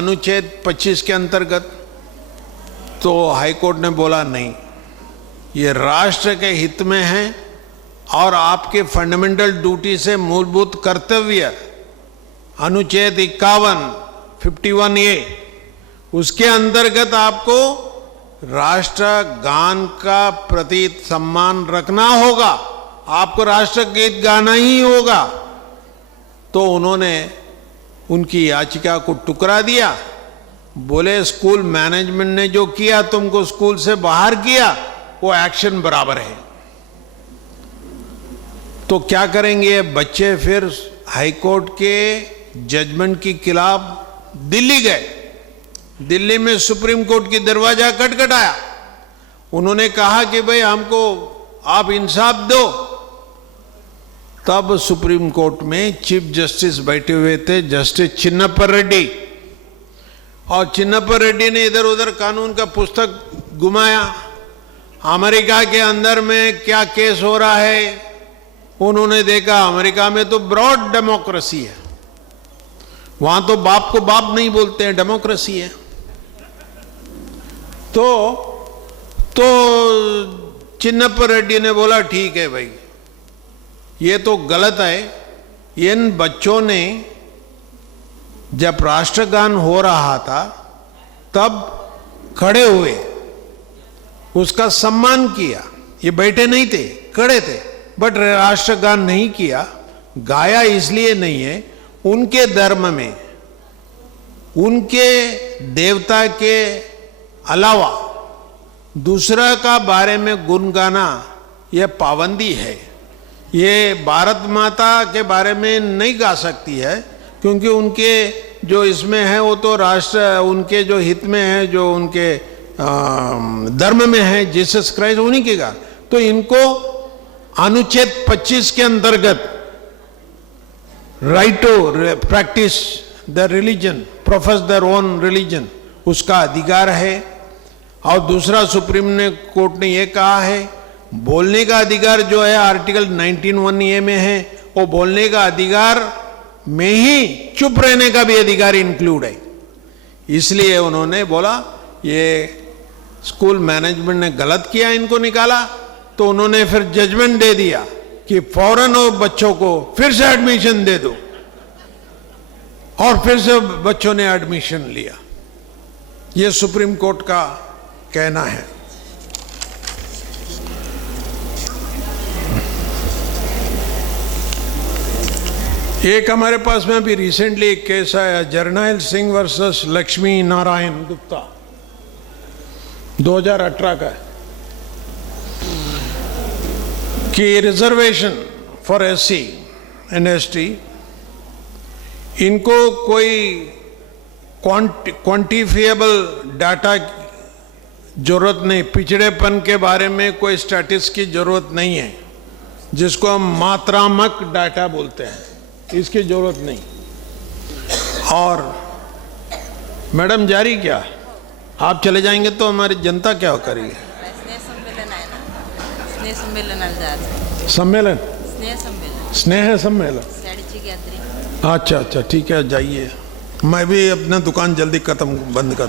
अनुच्छेद 25 के अंतर्गत? तो हाईकोर्ट ने बोला नहीं, ये राष्ट्र के हित में है और आपके फंडामेंटल ड्यूटी से मूलभूत कर्तव्य अनुच्छेद 51 उसके अंतर्गत आपको राष्ट्रगान का प्रति सम्मान रखना होगा, आपको राष्ट्रगीत गाना ही होगा। तो उन्होंने उनकी याचिका को टुकरा दिया, बोले स्कूल मैनेजमेंट ने जो किया, तुमको स्कूल से बाहर किया, वो एक्शन बराबर है। तो क्या करेंगे बच्चे? फिर हाईकोर्ट के जजमेंट के खिलाफ दिल्ली गए। दिल्ली में सुप्रीम कोर्ट की दरवाजा खटखटाया। उन्होंने कहा कि भाई हमको आप इंसाफ दो। तब सुप्रीम कोर्ट में चीफ जस्टिस बैठे हुए थे, जस्टिस चिन्नप्पा रेड्डी, और चिन्नप्पा रेड्डी ने इधर उधर कानून का पुस्तक घुमाया। अमेरिका के अंदर में क्या केस हो रहा है उन्होंने देखा। अमेरिका में तो ब्रॉड डेमोक्रेसी है, वहां तो बाप को बाप नहीं बोलते हैं, डेमोक्रेसी है। तो चिन्नप्पा रेड्डी ने बोला ठीक है भाई, ये तो गलत है। इन बच्चों ने जब राष्ट्रगान हो रहा था तब खड़े हुए उसका सम्मान किया। ये बैठे नहीं थे, खड़े थे, बट राष्ट्रगान नहीं किया। गाया इसलिए नहीं है, उनके धर्म में उनके देवता के अलावा दूसरा का बारे में गुनगाना यह पाबंदी है। ये भारत माता के बारे में नहीं गा सकती है, क्योंकि उनके जो इसमें है वो तो राष्ट्र उनके जो हित में है, जो उनके धर्म में है, जीसस क्राइस्ट उन्हीं के गा। तो इनको अनुच्छेद 25 के अंतर्गत right to practice the religion, profess their own religion, उसका अधिकार है। और दूसरा सुप्रीम कोर्ट ने यह कहा है बोलने का अधिकार जो है आर्टिकल 19(1)(a) में है, वो बोलने का अधिकार में ही चुप रहने का भी अधिकार इंक्लूड है। इसलिए उन्होंने बोला ये स्कूल मैनेजमेंट ने गलत किया, इनको निकाला। तो उन्होंने फिर जजमेंट दे दिया कि फौरन वो बच्चों को फिर से एडमिशन दे दो, और फिर से बच्चों ने एडमिशन लिया। ये सुप्रीम कोर्ट का कहना है। एक हमारे पास में अभी रिसेंटली एक केस आया, जर्नैल सिंह वर्सेस लक्ष्मी नारायण गुप्ता, 2018 का है, कि reservation for SC end ST, इनको कोई क्वांटिफिएबल डाटा जरूरत नहीं, पिछड़ेपन के बारे में कोई स्टैटिस की जरूरत नहीं है, जिसको हम मात्रात्मक डाटा बोलते हैं, इसकी जरूरत नहीं। और मैडम जारी क्या, आप चले जाएंगे तो हमारी जनता क्या करेगी? सम्मेलन, स्नेह सम्मेलन। अच्छा अच्छा, ठीक है, जाइए। मैं भी अपना दुकान जल्दी खत्म बंद कर।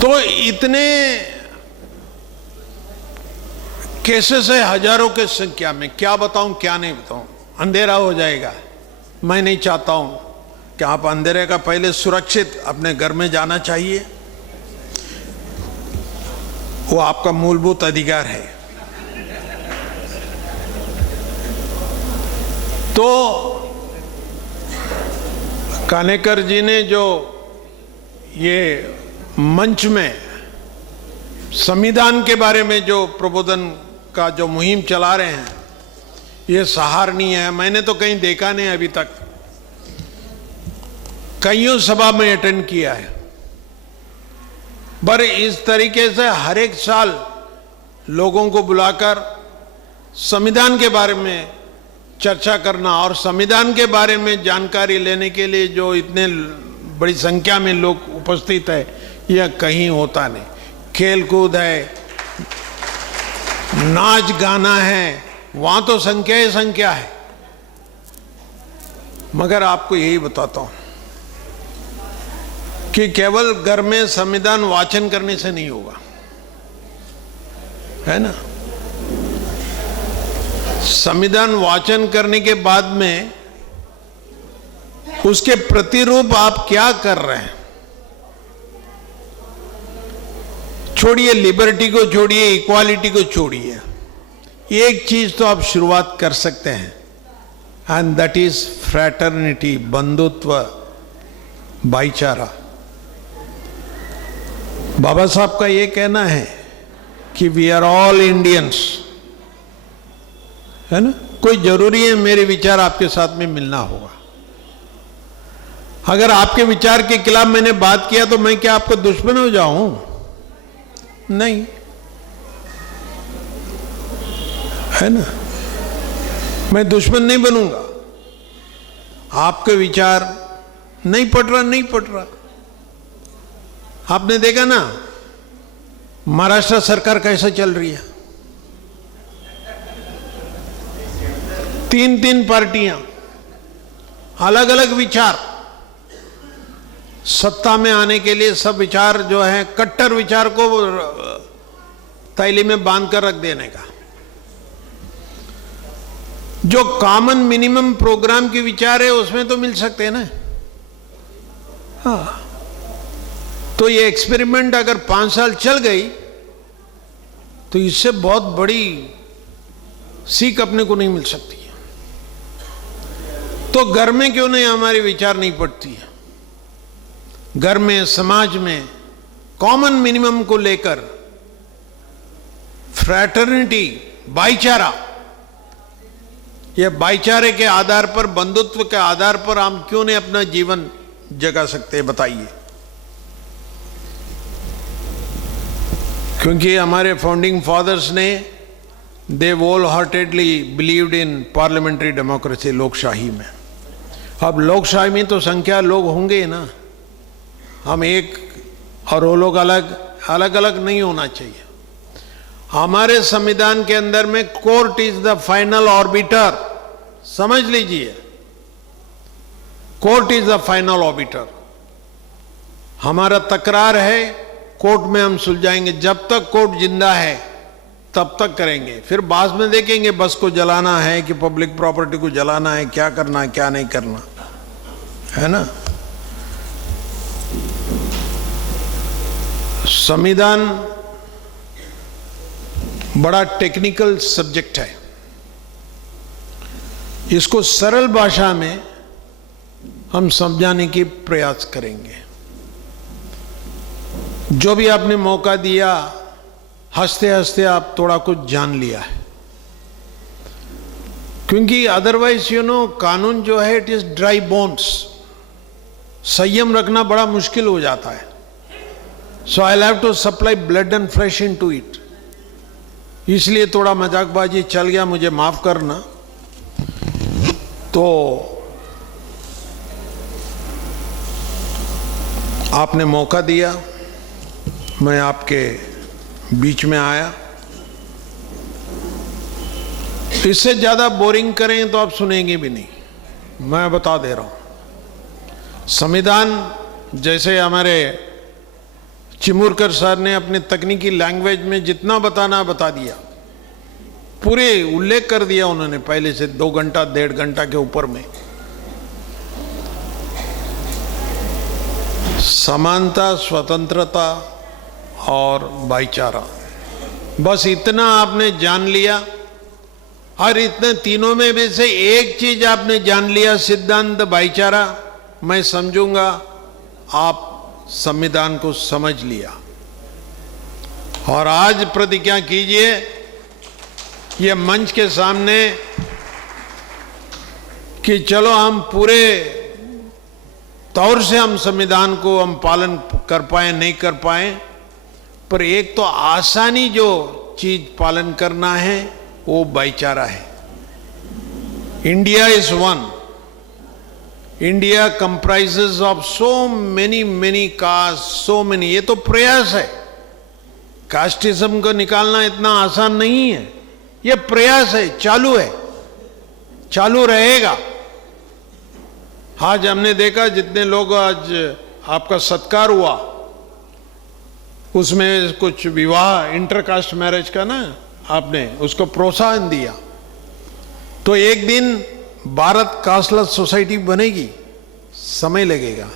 तो इतने केसेस है, हजारों के संख्या में, क्या बताऊं क्या नहीं बताऊं, अंधेरा हो जाएगा। मैं नहीं चाहता हूं कि आप अंधेरे का पहले सुरक्षित अपने घर में जाना चाहिए, वो आपका मूलभूत अधिकार है। तो कानेकर जी ने जो ये मंच में संविधान के बारे में जो प्रबोधन का जो मुहिम चला रहे हैं, ये सराहनीय है। मैंने तो कहीं देखा नहीं अभी तक, कईयों सभा में अटेंड किया है, पर इस तरीके से हर एक साल लोगों को बुलाकर संविधान के बारे में चर्चा करना और संविधान के बारे में जानकारी लेने के लिए जो इतने बड़ी संख्या में लोग उपस्थित है, यह कहीं होता नहीं। खेल कूद है, नाच गाना है, वहां तो संख्या ही संख्या है। मगर आपको यही बताता हूं कि केवल घर में संविधान वाचन करने से नहीं होगा, है ना। संविधान वाचन करने के बाद में उसके प्रतिरूप आप क्या कर रहे हैं, छोड़िए लिबर्टी को, छोड़िए इक्वालिटी को, छोड़िए, एक चीज तो आप शुरुआत कर सकते हैं, एंड दैट इज फ्रैटर्निटी, बंधुत्व, भाईचारा। बाबा साहब का ये कहना है कि वी आर ऑल इंडियंस, है ना। कोई जरूरी है मेरे विचार आपके साथ में मिलना होगा। अगर आपके विचार के खिलाफ मैंने बात किया तो मैं क्या आपको दुश्मन हो जाऊं? नहीं, है ना। मैं दुश्मन नहीं बनूंगा। आपके विचार नहीं पट रहा, नहीं पट रहा। आपने देखा ना महाराष्ट्र सरकार कैसे चल रही है, 3 पार्टियां, अलग अलग विचार, सत्ता में आने के लिए सब विचार जो है कट्टर विचार को थैली में बांध कर रख देने का। जो कॉमन मिनिमम प्रोग्राम के विचार है उसमें तो मिल सकते हैं ना। हाँ, तो ये एक्सपेरिमेंट अगर 5 साल चल गई तो इससे बहुत बड़ी सीख अपने को नहीं मिल सकती है। तो घर में क्यों नहीं हमारे विचार नहीं पड़ती है? घर में, समाज में कॉमन मिनिमम को लेकर फ्रैटर्निटी, भाईचारा, यह भाईचारे के आधार पर, बंधुत्व के आधार पर हम क्यों नहीं अपना जीवन जगा सकते हैं? बताइए। क्योंकि हमारे फाउंडिंग फादर्स ने they wholeheartedly believed in parliamentary democracy, लोकशाही में। अब लोकशाही में तो संख्या लोग होंगे ना, हम एक और वो लोग अलग अलग नहीं होना चाहिए। हमारे संविधान के अंदर में court is the final orbiter, समझ लीजिए, court is the final orbiter. हमारा तकरार है, कोर्ट में हम सुलझाएंगे। जब तक कोर्ट जिंदा है तब तक करेंगे, फिर बाद में देखेंगे बस को जलाना है कि पब्लिक प्रॉपर्टी को जलाना है, क्या करना है क्या नहीं करना, है ना। संविधान बड़ा टेक्निकल सब्जेक्ट है। इसको सरल भाषा में हम समझाने की प्रयास करेंगे। जो भी आपने मौका दिया, हंसते हंसते आप थोड़ा कुछ जान लिया है। क्योंकि अदरवाइज कानून जो है इट इज ड्राई बोन्स, संयम रखना बड़ा मुश्किल हो जाता है। So I have to supply blood and flesh into it. इसलिए थोड़ा मजाकबाजी चल गया, मुझे माफ करना। तो आपने मौका दिया, मैं आपके बीच में आया। इससे ज्यादा बोरिंग करें तो आप सुनेंगे भी नहीं, मैं बता दे रहा हूं। संविधान जैसे हमारे चिमुरकर सर ने अपने तकनीकी लैंग्वेज में जितना बताना बता दिया, पूरे उल्लेख कर दिया उन्होंने पहले से 2 घंटा 1.5 घंटा के ऊपर में। समानता, स्वतंत्रता और भाईचारा, बस इतना आपने जान लिया। और इतने तीनों में भी से एक चीज आपने जान लिया, सिद्धांत भाईचारा, मैं समझूंगा आप संविधान को समझ लिया। और आज प्रतिज्ञा कीजिए ये मंच के सामने कि चलो हम पूरे तौर से हम संविधान को हम पालन कर पाए नहीं कर पाए, पर एक तो आसानी जो चीज पालन करना है वो भाईचारा है। India is one, India comprises of so many caste, so many, ये तो प्रयास है, कास्टिज्म को निकालना इतना आसान नहीं है, ये प्रयास है, चालू रहेगा। आज हमने देखा जितने लोग आज आपका सत्कार हुआ उसमें कुछ विवाह इंटरकास्ट मैरिज का ना आपने उसको प्रोत्साहन दिया, तो एक दिन भारत कास्टलेस सोसाइटी बनेगी, समय लगेगा।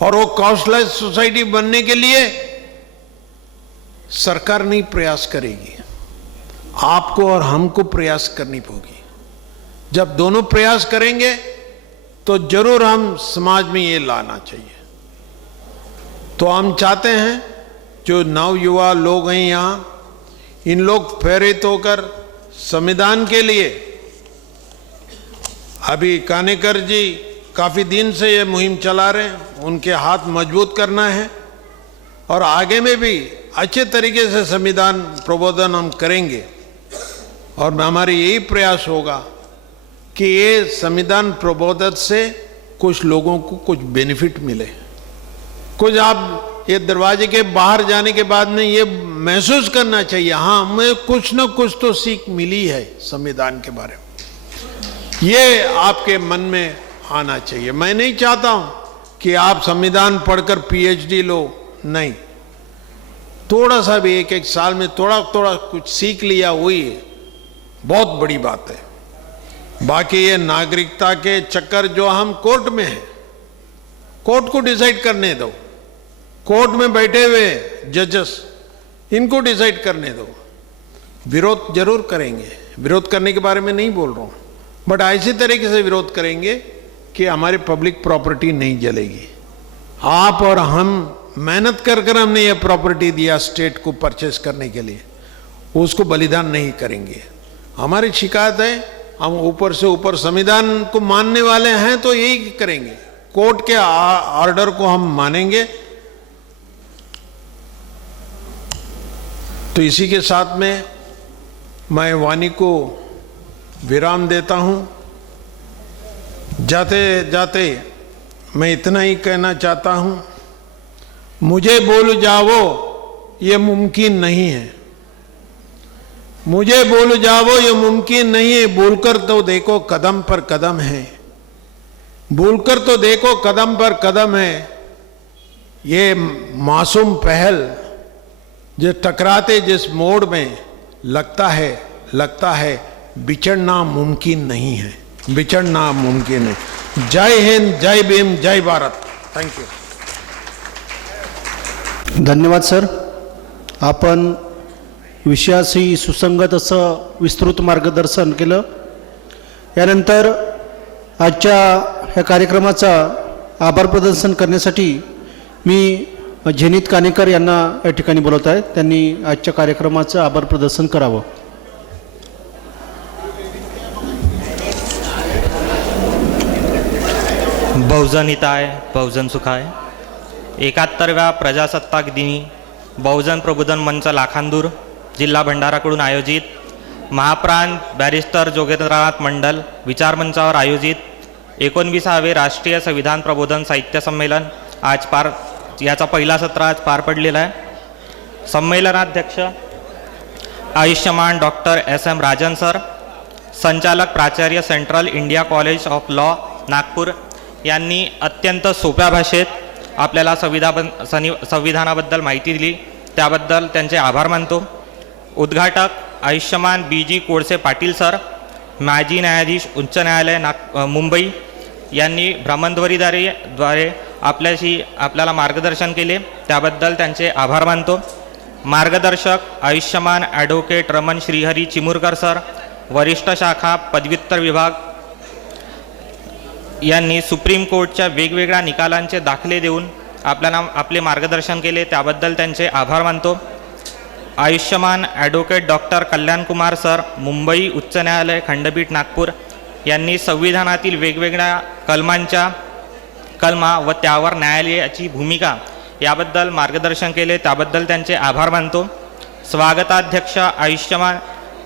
और वो कास्टलेस सोसाइटी बनने के लिए सरकार नहीं प्रयास करेगी, आपको और हमको प्रयास करनी होगी। जब दोनों प्रयास करेंगे तो जरूर हम समाज में ये लाना चाहिए। तो हम चाहते हैं जो नवयुवा लोग हैं यहाँ, इन लोग प्रेरित होकर संविधान के लिए, अभी कानेकर जी काफ़ी दिन से ये मुहिम चला रहे हैं, उनके हाथ मजबूत करना है और आगे में भी अच्छे तरीके से संविधान प्रबोधन हम करेंगे। और हमारी यही प्रयास होगा कि ये संविधान प्रबोधन से कुछ लोगों को कुछ बेनिफिट मिले, कुछ आप ये दरवाजे के बाहर जाने के बाद में ये महसूस करना चाहिए, हाँ हमें कुछ न कुछ तो सीख मिली है संविधान के बारे में, ये आपके मन में आना चाहिए। मैं नहीं चाहता हूं कि आप संविधान पढ़कर पीएचडी लो, नहीं, थोड़ा सा भी एक साल में थोड़ा थोड़ा कुछ सीख लिया हुई है, बहुत बड़ी बात है। बाकी ये नागरिकता के चक्कर जो हम कोर्ट में हैं, कोर्ट को डिसाइड करने दो, कोर्ट में बैठे हुए जजेस इनको डिसाइड करने दो। विरोध जरूर करेंगे, विरोध करने के बारे में नहीं बोल रहा हूं, बट ऐसी तरीके से विरोध करेंगे कि हमारी पब्लिक प्रॉपर्टी नहीं जलेगी। आप और हम मेहनत कर हमने ये प्रॉपर्टी दिया स्टेट को परचेस करने के लिए, उसको बलिदान नहीं करेंगे। हमारी शिकायत है, हम ऊपर से ऊपर संविधान को मानने वाले हैं तो यही करेंगे, कोर्ट के ऑर्डर को हम मानेंगे। तो इसी के साथ में मैं वाणी को विराम देता हूं। जाते जाते मैं इतना ही कहना चाहता हूं, मुझे बोल जाओ ये मुमकिन नहीं है, मुझे बोल जाओ ये मुमकिन नहीं है, बोलकर तो देखो कदम पर कदम है, बोलकर तो देखो कदम पर कदम है। ये मासूम पहल जो टकराते जिस मोड़ में लगता है बिछड़ना मुमकिन नहीं है, बिछड़ना मुमकिन है। जय हिंद, जय भीम, जय भारत। Thank you. धन्यवाद सर, आपण विषयाशी सुसंगत असं विस्तृत मार्गदर्शन केलं। यानंतर आजच्या ह्या कार्यक्रमाचा आभार प्रदर्शन करण्यासाठी मी झेनित कानेकर यांना या ठिकाणी बोलवत आहे, त्यांनी आजच्या कार्यक्रमाचं आभार प्रदर्शन करावं। बहुजन हिताय बहुजन सुखाय। 71व्या प्रजासत्ताक दिनी बहुजन प्रबोधन मंच लाखांदूर जिल्हा भंडाराकडून आयोजित महाप्राण बॅरिस्टर जोगेंद्रनाथ मंडल विचारमंचावर आयोजित 19वे राष्ट्रीय संविधान प्रबोधन साहित्य संमेलन याचा पहिला सत्र आज पार पडलेला आहे। संमेलनाध्यक्ष Ayushman doctor SM. Rajan sir, संचालक प्राचार्य central India college of law Nagpur यांनी अत्यंत सोप्या भाषेत आपल्याला संविधानाबद्दल माहिती दिली, त्याबद्दल त्यांचे आभार मानतो। उद्घाटक आयुष्यमान बी.जी. कोळसे पाटील सर, माजी न्यायाधीश उच्च न्यायालय मुंबई यांनी भ्रमणध्वनीद्वारे आपल्याला मार्गदर्शन केले, त्याबद्दल त्यांचे आभार मानतो। मार्गदर्शक आयुष्यमान ॲडव्होकेट रमण श्रीहरी चिमुरकर सर, वरिष्ठ शाखा पदव्युत्तर विभाग यांनी सुप्रीम कोर्टच्या वेगवेगळ्या निकालांचे दाखले देऊन आपले मार्गदर्शन केले, त्याबद्दल त्यांचे आभार मानतो। आयुष्यमान ॲडव्होकेट डॉक्टर कल्याण कुमार सर, मुंबई उच्च न्यायालय खंडपीठ नागपूर यांनी संविधानातील वेगवेगळ्या कलमा व त्यावर न्यायालयाची भूमिका याबद्दल मार्गदर्शन केले, त्याबद्दल त्यांचे आभार मानतो। स्वागताध्यक्ष आयुष्यमान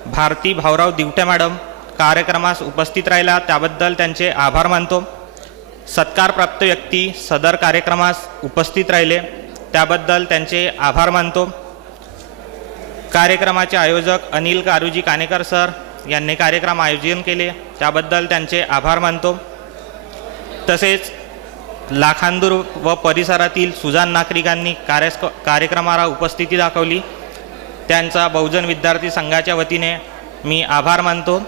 भारती भाऊराव दिवटे मॅडम कार्यक्रमास उपस्थित राहिला, त्याबद्दल त्यांचे आभार मानतो। सत्कारप्राप्त व्यक्ती सदर कार्यक्रमास उपस्थित राहिले, त्याबद्दल त्यांचे आभार मानतो। कार्यक्रमाचे आयोजक अनिल कारुजी कानेकर सर यांनी कार्यक्रम आयोजन केले त्याबद्दल त्यांचे आभार मानतो. तसेच लाखांदूर व परिसरातील सुजाण नागरिकांनी कार्यक्रमाला उपस्थिती दाखवली त्यांचा बहुजन विद्यार्थी संघाच्या वतीने मी आभार मानतो.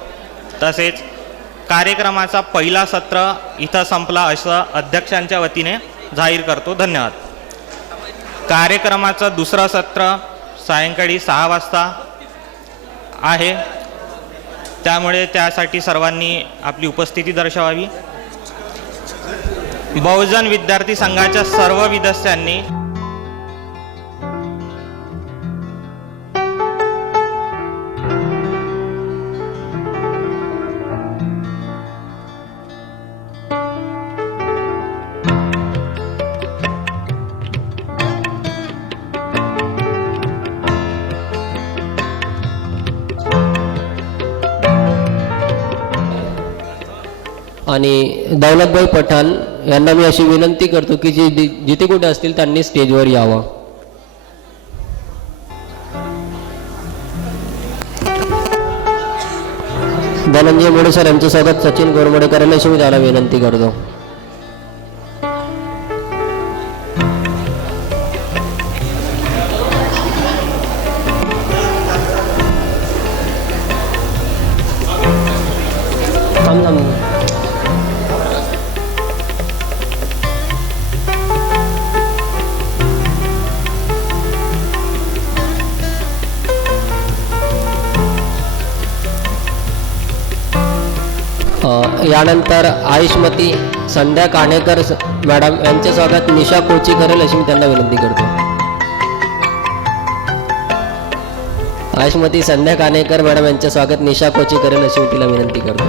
तसेच कार्यक्रमाचा पहिला सत्र इथं संपला असं अध्यक्षांच्या वतीने जाहीर करतो. धन्यवाद. कार्यक्रमाचं दुसरं सत्र सायंकाळी 6 वाजता आहे त्यामुळे त्यासाठी सर्वांनी आपली उपस्थिती दर्शवावी. बहुजन विद्यार्थी संघाच्या सर्व सदस्यांनी आणि दौलतभाई पठाण यांना मी अशी विनंती करतो की जिथे कुठे असतील त्यांनी स्टेजवर यावं. धनंजय मोडे सर यांचं स्वागत सचिन गोरमडेकर यांना अशी मी त्याला विनंती करतो. यानंतर आयुष्मती संध्या काणेकर मॅडम यांचे स्वागत निशा कोची करेल अशी मी त्यांना विनंती करतो. आयुष्मती संध्या काणेकर मॅडम यांचे स्वागत निशा कोची करेल अशी मी तिला विनंती करतो.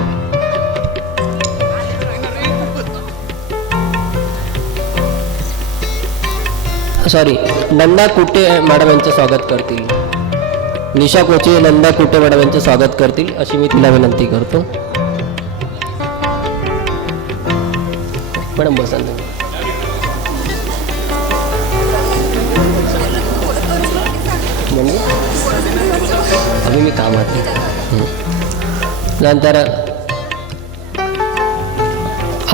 सॉरी, नंदा कुटे मॅडम यांचे स्वागत करतील. निशा कोची नंदा कुटे मॅडम यांचे स्वागत करतील अशी मी तिला विनंती करतो. मॅडम बसा. अभी मी कामात. नंतर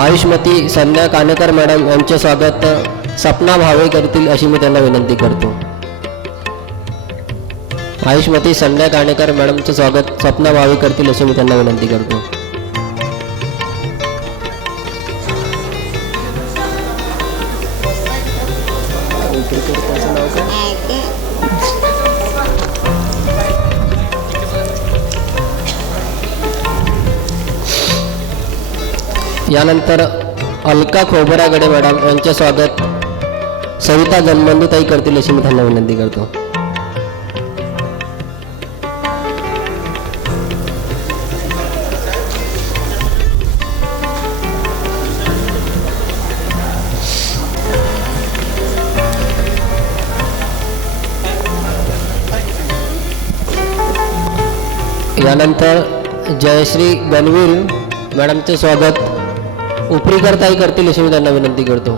आयुष्मती संध्या कानेकर मॅडम यांचे स्वागत सपना भावे करतील अशी मी त्यांना विनंती करतो. आयुष्मती संध्या काणेकर मॅडमचे स्वागत सपना भावे करतील अशी मी त्यांना विनंती करतो. यानंतर अलका खोबरागडे मॅडम यांचे स्वागत सविता जनबंधूताई करतील अशी मी त्यांना विनंती करतो. यानंतर जयश्री गणवीर मॅडमचे स्वागत उपरीकर ताई करतील अशी मी त्यांना विनंती करतो.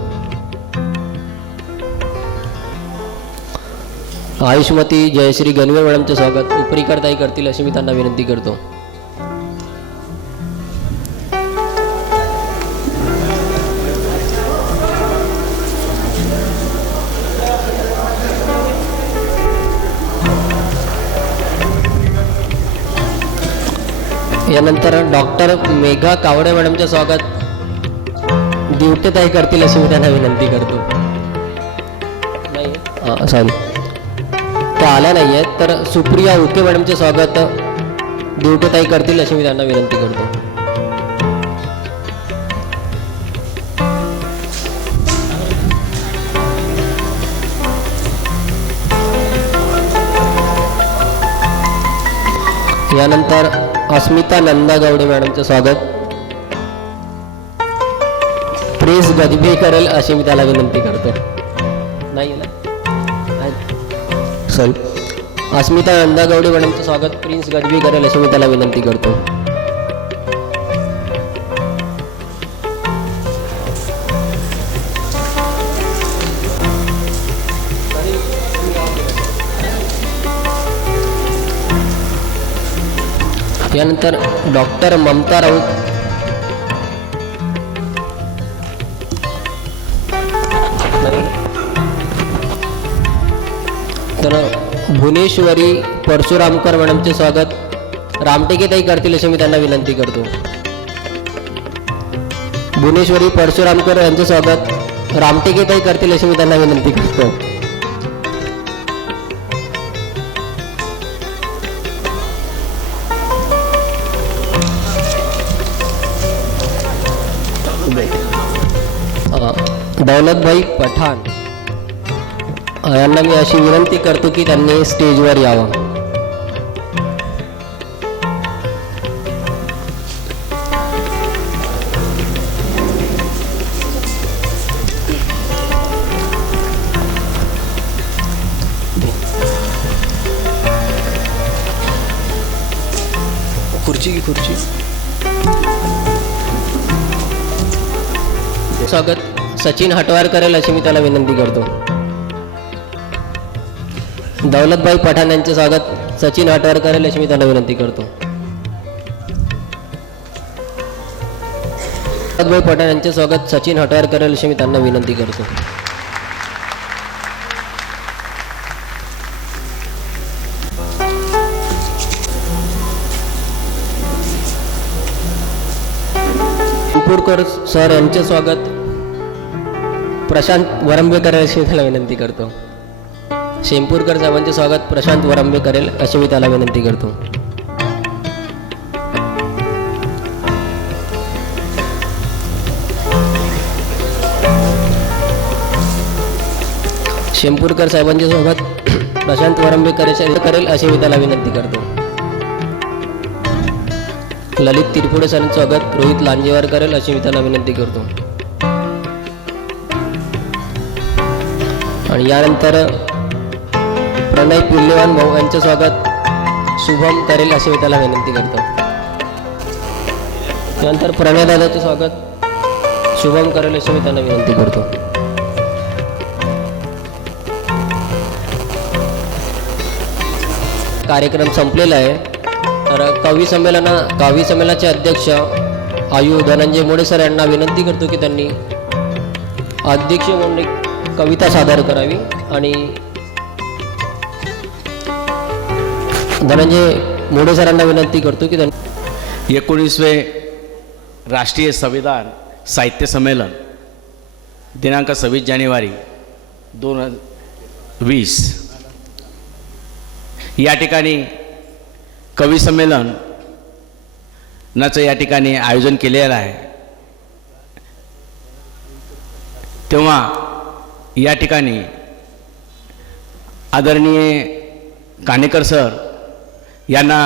आयुष्मती जयश्री गणवीर मॅडमचे स्वागत उपरीकर ताई करतील अशी मी त्यांना विनंती करतो. यानंतर डॉक्टर मेघा कावडे मॅडमचे स्वागत दिवटेताई करतील अशी मी त्यांना विनंती करतो. सॉरी, त्या आल्या नाही आहेत तर सुप्रिया उके मॅडमचे स्वागत दिवटेताई करतील अशी मी त्यांना विनंती करतो. यानंतर अस्मिता नंदा गावडे मॅडमचे स्वागत प्रिन्स गजबी करेल अशी मी त्याला विनंती करतो. नाही ना, सॉरी, अस्मिता नंदा गावडे मॅडमचे स्वागत प्रिन्स गजबी करेल अशी मी त्याला विनंती करतो. यानंतर डॉक्टर ममता राऊत, तर भुवनेश्वरी परशुरामकर मॅडमचे स्वागत रामटेकेताई करतील अशी मी त्यांना विनंती करतो. भुवनेश्वरी परशुरामकर यांचे स्वागत रामटेकेताई करतील अशी मी त्यांना विनंती करतो. दौलतभाई पठाण यांना मी अशी विनंती करतो की त्यांनी स्टेजवर यावं. खुर्ची स्वागत सचिन हटवार करेल अशी मी त्याला विनंती करतो. दौलतभाई पठाण यांचे स्वागत सचिन हटवार करेल अशी मी त्याला विनंती करतो. दौलतभाई पठाण यांचे स्वागत सचिन हटवार करेल अशी मी त्यांना विनंती करतो. शेंपूरकर सर यांचे स्वागत प्रशांत वरंबे करेल अशी मी त्याला विनंती करतो. शेंपूरकर साहेबांचे स्वागत प्रशांत वरंबे करेल अशी मी त्याला विनंती करतो. शेंपूरकर साहेबांचे स्वागत प्रशांत वरंबे करेल अशी मी त्याला विनंती करतो. ललित तिरपुडे सरांचे स्वागत रोहित लांजेवार करेल अशी मी त्याला विनंती करतो. आणि यानंतर प्रणय पिल्लेवान भाऊ यांचे स्वागत शुभम करेल अशी मी त्याला विनंती करतो. त्यानंतर प्रणय दादाचे स्वागत शुभम करेल अशी मी त्यांना विनंती करतो. कार्यक्रम संपलेला आहे. तर कवी संमेलनाचे अध्यक्ष आयु धनंजय मोडे सर यांना विनंती करतो की त्यांनी अध्यक्ष म्हणून एक कविता सादर करावी. आणि धनंजय मोडे सरांना विनंती करतो की त्यांनी 19वे राष्ट्रीय संविधान साहित्य संमेलन दिनांक 26 जानेवारी 2020 या ठिकाणी कवी संमेलनाचं या ठिकाणी आयोजन केलेलं आहे. तेव्हा या ठिकाणी आदरणीय कानेकर सर यांना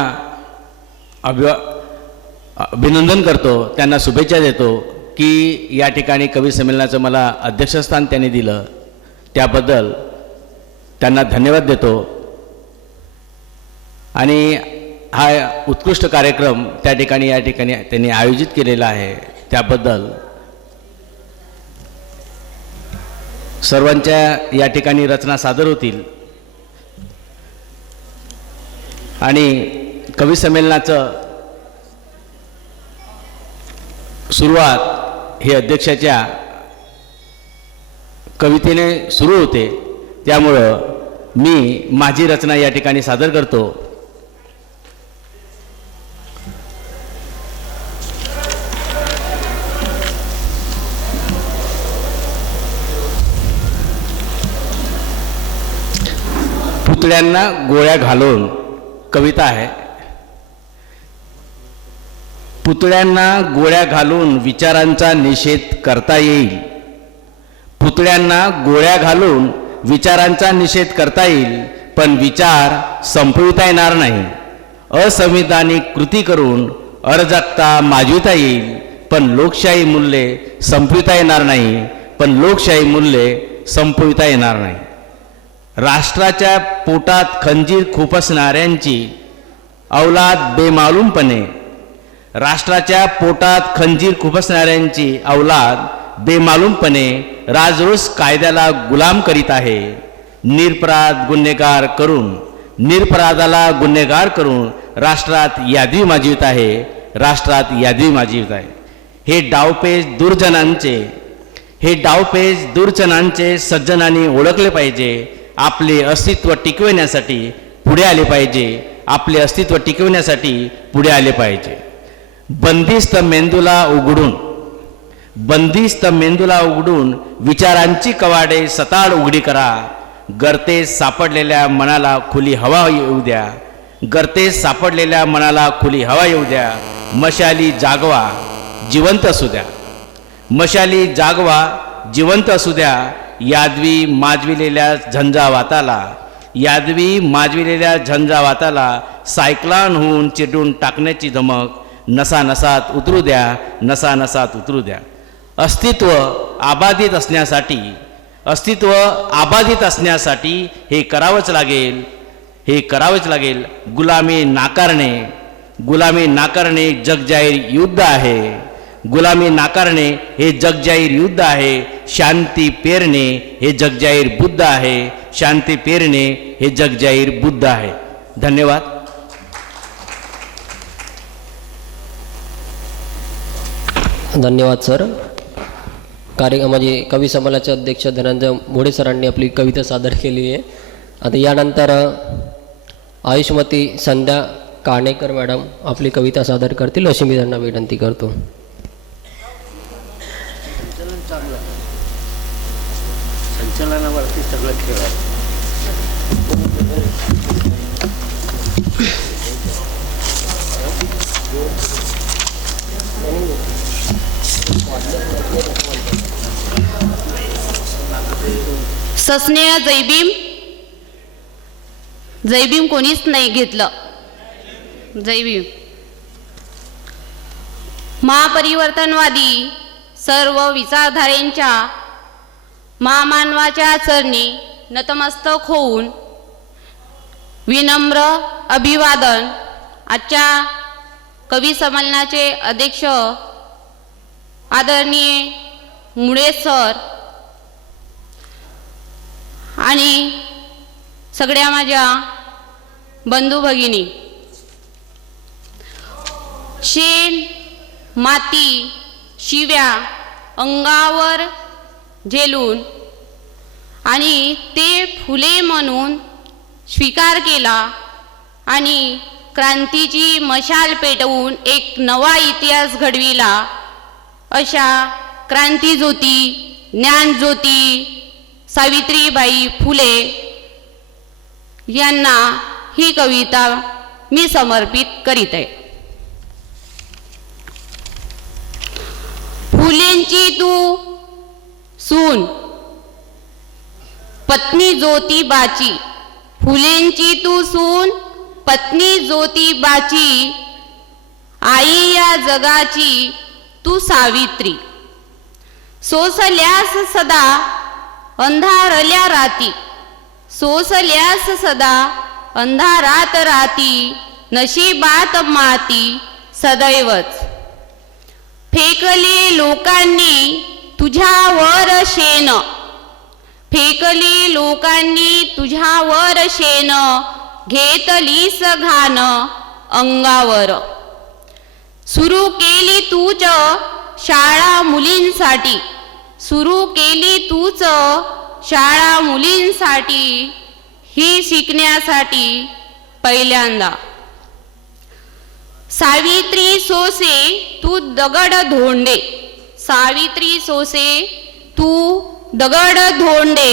अभिनंदन करतो, त्यांना शुभेच्छा देतो की या ठिकाणी कवी संमेलनाचं मला अध्यक्षस्थान त्यांनी दिलं, त्याबद्दल त्यांना धन्यवाद देतो. आणि हा उत्कृष्ट कार्यक्रम त्या ठिकाणी या ठिकाणी त्यांनी आयोजित केलेला आहे, त्याबद्दल सर्वांच्या या ठिकाणी रचना सादर होतील. आणि कवी संमेलनाचं सुरुवात हे अध्यक्षाच्या कवितेने सुरू होते, त्यामुळं मी माझी रचना या ठिकाणी सादर करतो. पुतळ्यांना गोळ्या घालून कविता आहे. पुतळ्यांना गोळ्या घालून विचारांचा निषेध करता येईल. पुतळ्यांना गोळ्या घालून विचारांचा निषेध करता येईल, पण विचार संपविता येणार नाही. असंविधानिक कृती करून अराजकता माजविता येईल, पण लोकशाही मूल्ये संपविता येणार नाही. संपविता येणार नाही. राष्ट्राच्या पोटात खंजीर खुपसणाऱ्यांची औलाद बेमालूमपणे राजरोस कायद्याला गुलाम करीत आहे. निरपराध गुन्हेगार करून निरपराधाला गुन्हेगार करून राष्ट्रात यादी माजवित आहे, राष्ट्रात यादी माजवित आहे. हे डावपेच दुर्जनांचे सज्जनांनी ओळखले पाहिजे. आपले अस्तित्व टिकविण्यासाठी पुढे आले पाहिजे. आपले अस्तित्व टिकविण्यासाठी पुढे आले पाहिजे. बंदिस्त मेंदूला उघडून विचारांची कवाडे सताड उघडी करा. गर्तेस सापडलेल्या मनाला खुली हवा येऊ द्या. गर्तेस सापडलेल्या मनाला खुली हवा येऊ द्या. मशाली जागवा, जिवंत असू द्या. मशाली जागवा, जिवंत असू द्या. यादवी माजविलेल्या झंझावाताला सायक्लॉन होऊन चिरडून टाकण्याची धमक नसानसात उतरू द्या. अस्तित्व आबाधित असण्यासाठी हे करावंच लागेल. गुलामी नाकारणे जगजाहीर युद्ध आहे. गुलामी नाकारणे हे जगजाहीर युद्ध आहे. शांती पेरणे हे जगजाहीर बुद्ध आहे. शांती पेरणे हे जगजाहीर बुद्ध आहे. धन्यवाद. धन्यवाद सर. म्हणजे कवी संमेलनाचे अध्यक्ष धनंजय मोडे सरांनी आपली कविता सादर केली आहे. आता यानंतर आयुष्मती संध्या काणेकर मॅडम आपली कविता सादर करतील अशी मी त्यांना विनंती करतो. संचलनावरती सगळं खेळ आहे. सस्नेह जयभीम कोणीच नाही घेतलं. जयभीम महापरिवर्तनवादी सर्व विचारधारेंच्या महामानवाच्या चरणी नतमस्तक होऊन विनम्र अभिवादन. आजच्या कवी संमेलनाचे अध्यक्ष आदरणीय मुळे सर आणि सगळ्या माझ्या बंधू भगिनी, शेण माती शिव्या अंगावर झेलून आणि ते फुले म्हणून स्वीकार केला आणि क्रांतीची मशाल पेटवून एक नवा इतिहास घडविला. अशा क्रांतीज्योती ज्ञानज्योती सावित्रीबाई फुले यांना ही कविता मी समर्पित करीत आहे. फुलेंची तू सून पत्नी ज्योतिबाची, फुलेंची तू सून पत्नी ज्योतिबाची, आई या जगाची तू सावित्री. सोसल्यास सदा अंधारल्या राती, सोसल्यास सदा अंधारात राती, नशिबात माती सदैवच. फेकले लोकांनी तुझ्यावर शेण, फेकले लोकांनी तुझ्यावर शेण, घेतलीस घाण अंगावर. सुरू केली तूच शाळा मुलींसाठी, सुरू केली तूच शाळा मुलींसाठी, ही शिकण्यासाठी पहिल्यांदा. सावित्री सोसे तू दगड धोंडे, सावित्री सोसे तू दगड धोंडे,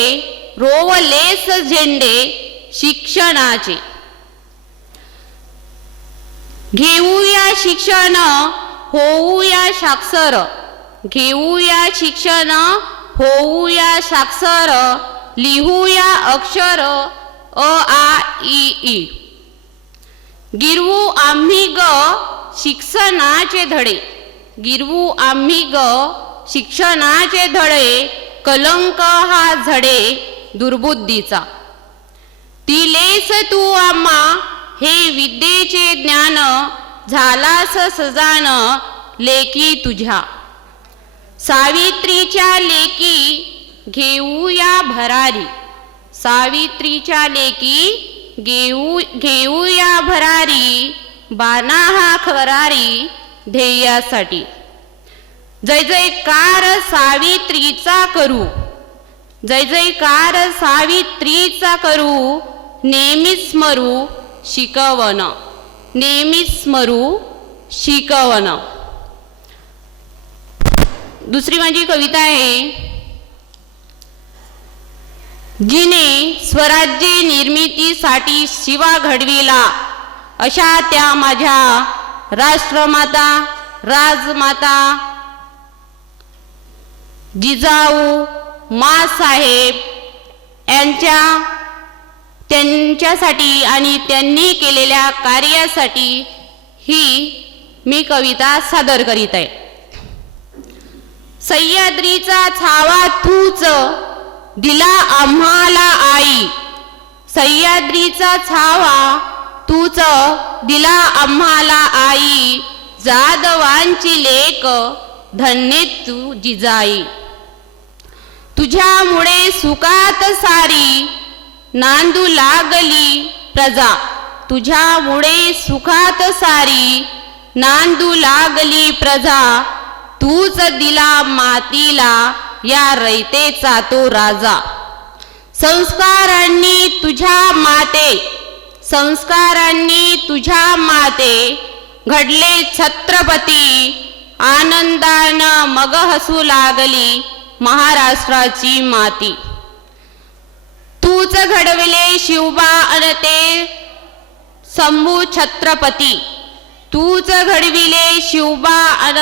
रोवलेस झेंडे शिक्षणाचे. घेऊया शिक्षण होऊया साक्षर, घेऊया शिक्षण होऊया साक्षर, लिहूया अक्षर अ आ इ ई. गिरवू आम्ही ग शिक्षणाचे धडे, गिरवू आम्ही ग शिक्षणाचे धडे, कलंक हा झडे दुर्बुद्धीचा. दिलेस तू आम्हा हे विद्येचे ज्ञान, झालास सजान लेकी तुझ्या. सावित्रीच्या लेकी घेऊया भरारी, सावित्रीच्या लेकी घेऊया भरारी बाणा हा खरारी ध्येयासाठी. जय जयकार सावित्रीचा करू, जय जयकार सावित्रीचा करू, नेहमीच स्मरू शिकवण, नेहमीच स्मरू शिकवण. दुसरी माझी कविता आहे. जिने स्वराज्य निर्मितीसाठी शिवा घडविला, अशा त्या माझ्या राष्ट्रमाता राजमाता जिजाऊ माँसाहेब त्यांच्यासाठी आणि त्यांनी केलेल्या कार्यासाठी ही मी कविता सादर करीत आहे. सह्याद्रीचा छावा तूच दिला आम्हाला आई, सह्याद्रीचा छावा तूच दिला आम्हाला आई, जादवांची लेक धन्य तू जिजाई. तुझ्यामुळे सुखात सारी नांदू लागली प्रजा, तुझ्यामुळे सुखात सारी नांदू लागली प्रजा, तूच दिला मातीला या रयतेचा तो राजा. संस्कारांनी तुझ्या माते, संस्कारांनी तुझ्या माते घडले छत्रपती, आनंदानं मग हसू लागली महाराष्ट्राची माती. तूच घडविले शिवबा अन ते शंभू छत्रपती, तूच घडविले शिवबा अन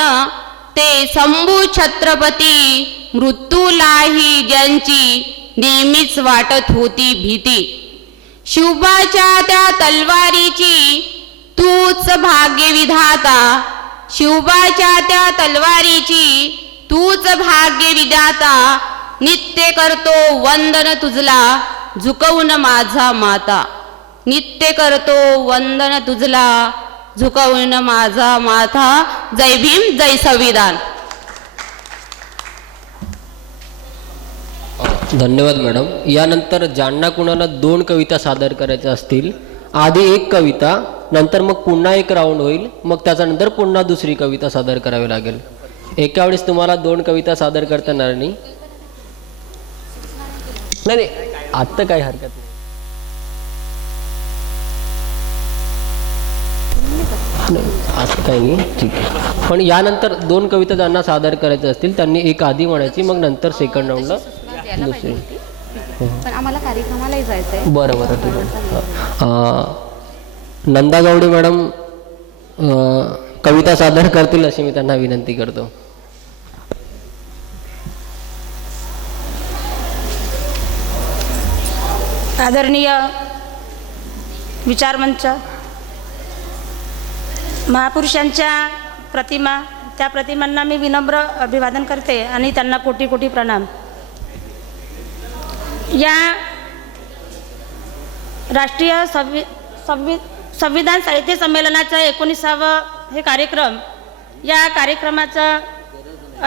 ते शंभू छत्रपती, मृत्यूलाही ज्यांची नेहमीच वाटत होती भीती. शिवबाच्या त्या तलवारीची तूच भाग्य विधाता, शिवबाच्या त्या तलवारीची तूच भाग्य विधाता, नित्य करतो वंदन तुझला झुकवून माझा माता, नित्य करतो वंदन तुझला झुकवून माझा माथा. जय भीम जय संविधान. धन्यवाद मॅडम. यानंतर ज्यांना कुणाला 2 कविता सादर करायच्या असतील, आधी एक कविता, नंतर मग पुन्हा एक राऊंड होईल, मग त्याच्यानंतर पुन्हा दुसरी कविता सादर करावी लागेल. एका वेळेस तुम्हाला 2 कविता सादर करता येणार नाही. नाही आत्ता काही हरकत नाही. असं काही नाही, ठीक आहे. पण यानंतर 2 कविता ज्यांना सादर करायच्या असतील त्यांनी एक आधी म्हणायची, मग नंतर सेकंड राऊंडला दुसरी. पण आम्हाला कार्यक्रमालाही जायचंय. बरं बरं, ठीक आहे. नंदा गावडे मॅडम कविता सादर करतील अशी मी त्यांना विनंती करतो. आदरणीय विचारमंच, महापुरुषांच्या प्रतिमा, त्या प्रतिमांना मी विनम्र अभिवादन करते आणि त्यांना कोटी कोटी प्रणाम. या राष्ट्रीय संविधान साहित्य संमेलनाचं 19वा हे कार्यक्रम, या कार्यक्रमाचं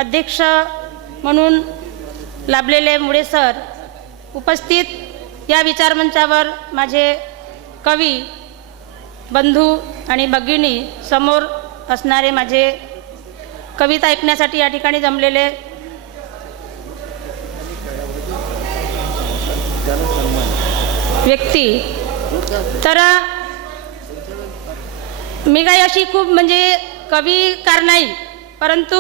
अध्यक्ष म्हणून लाभलेले मुळे सर, उपस्थित या विचारमंचावर माझे कवी बंधू आणि भगिनी, समोर असणारे माझे कविता ऐकण्यासाठी या ठिकाणी जमलेले व्यक्ती, तर मी काही अशी खूप म्हणजे कविकार नाही, परंतु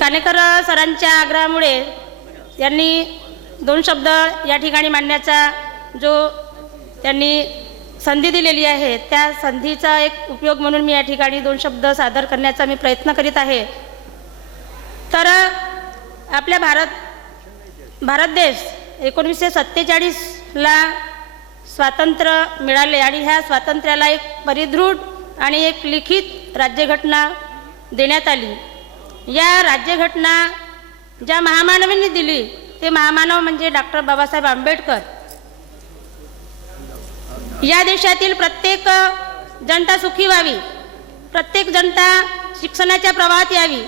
कानेकर सरांच्या आग्रहामुळे यांनी 2 शब्द या ठिकाणी मांडण्याचा जो त्यांनी संधी दिलेली आहे, त्या संधीचा एक उपयोग म्हणून मी या ठिकाणी 2 शब्द सादर करण्याचा मी प्रयत्न करीत आहे. तर आपल्या भारत देश 1947ला स्वातंत्र्य मिळाले आणि ह्या स्वातंत्र्याला एक परिदृढ आणि एक लिखित राज्यघटना देण्यात आली. या राज्यघटना ज्या महामानवांनी दिली ते महामानव म्हणजे डॉक्टर बाबासाहेब आंबेडकर. या देशातील प्रत्येक जनता सुखी व्हावी, प्रत्येक जनता शिक्षणाच्या प्रवाहात यावी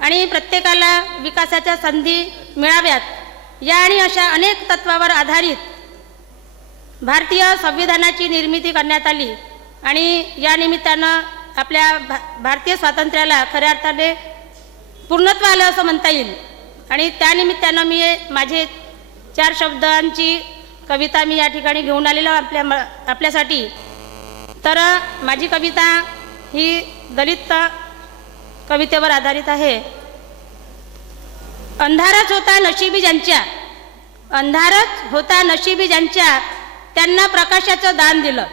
आणि प्रत्येकाला विकासाच्या संधी मिळाव्यात, या आणि अशा अनेक तत्वावर आधारित भारतीय संविधानाची निर्मिती करण्यात आली आणि या निमित्तानं आपल्या भारतीय स्वातंत्र्याला खऱ्या अर्थाने पूर्णत्व आलं असं म्हणता येईल. आणि त्यानिमित्तानं मी माझे 4 शब्दांची कविता मी या ठिकाणी घेऊन आलेलो आपल्यासाठी. तर माझी कविता ही दलित कवितेवर आधारित आहे. अंधारच होता नशिबी ज्यांच्या, अंधारच होता नशिबी ज्यांच्या, त्यांना प्रकाशाचं दान दिलं.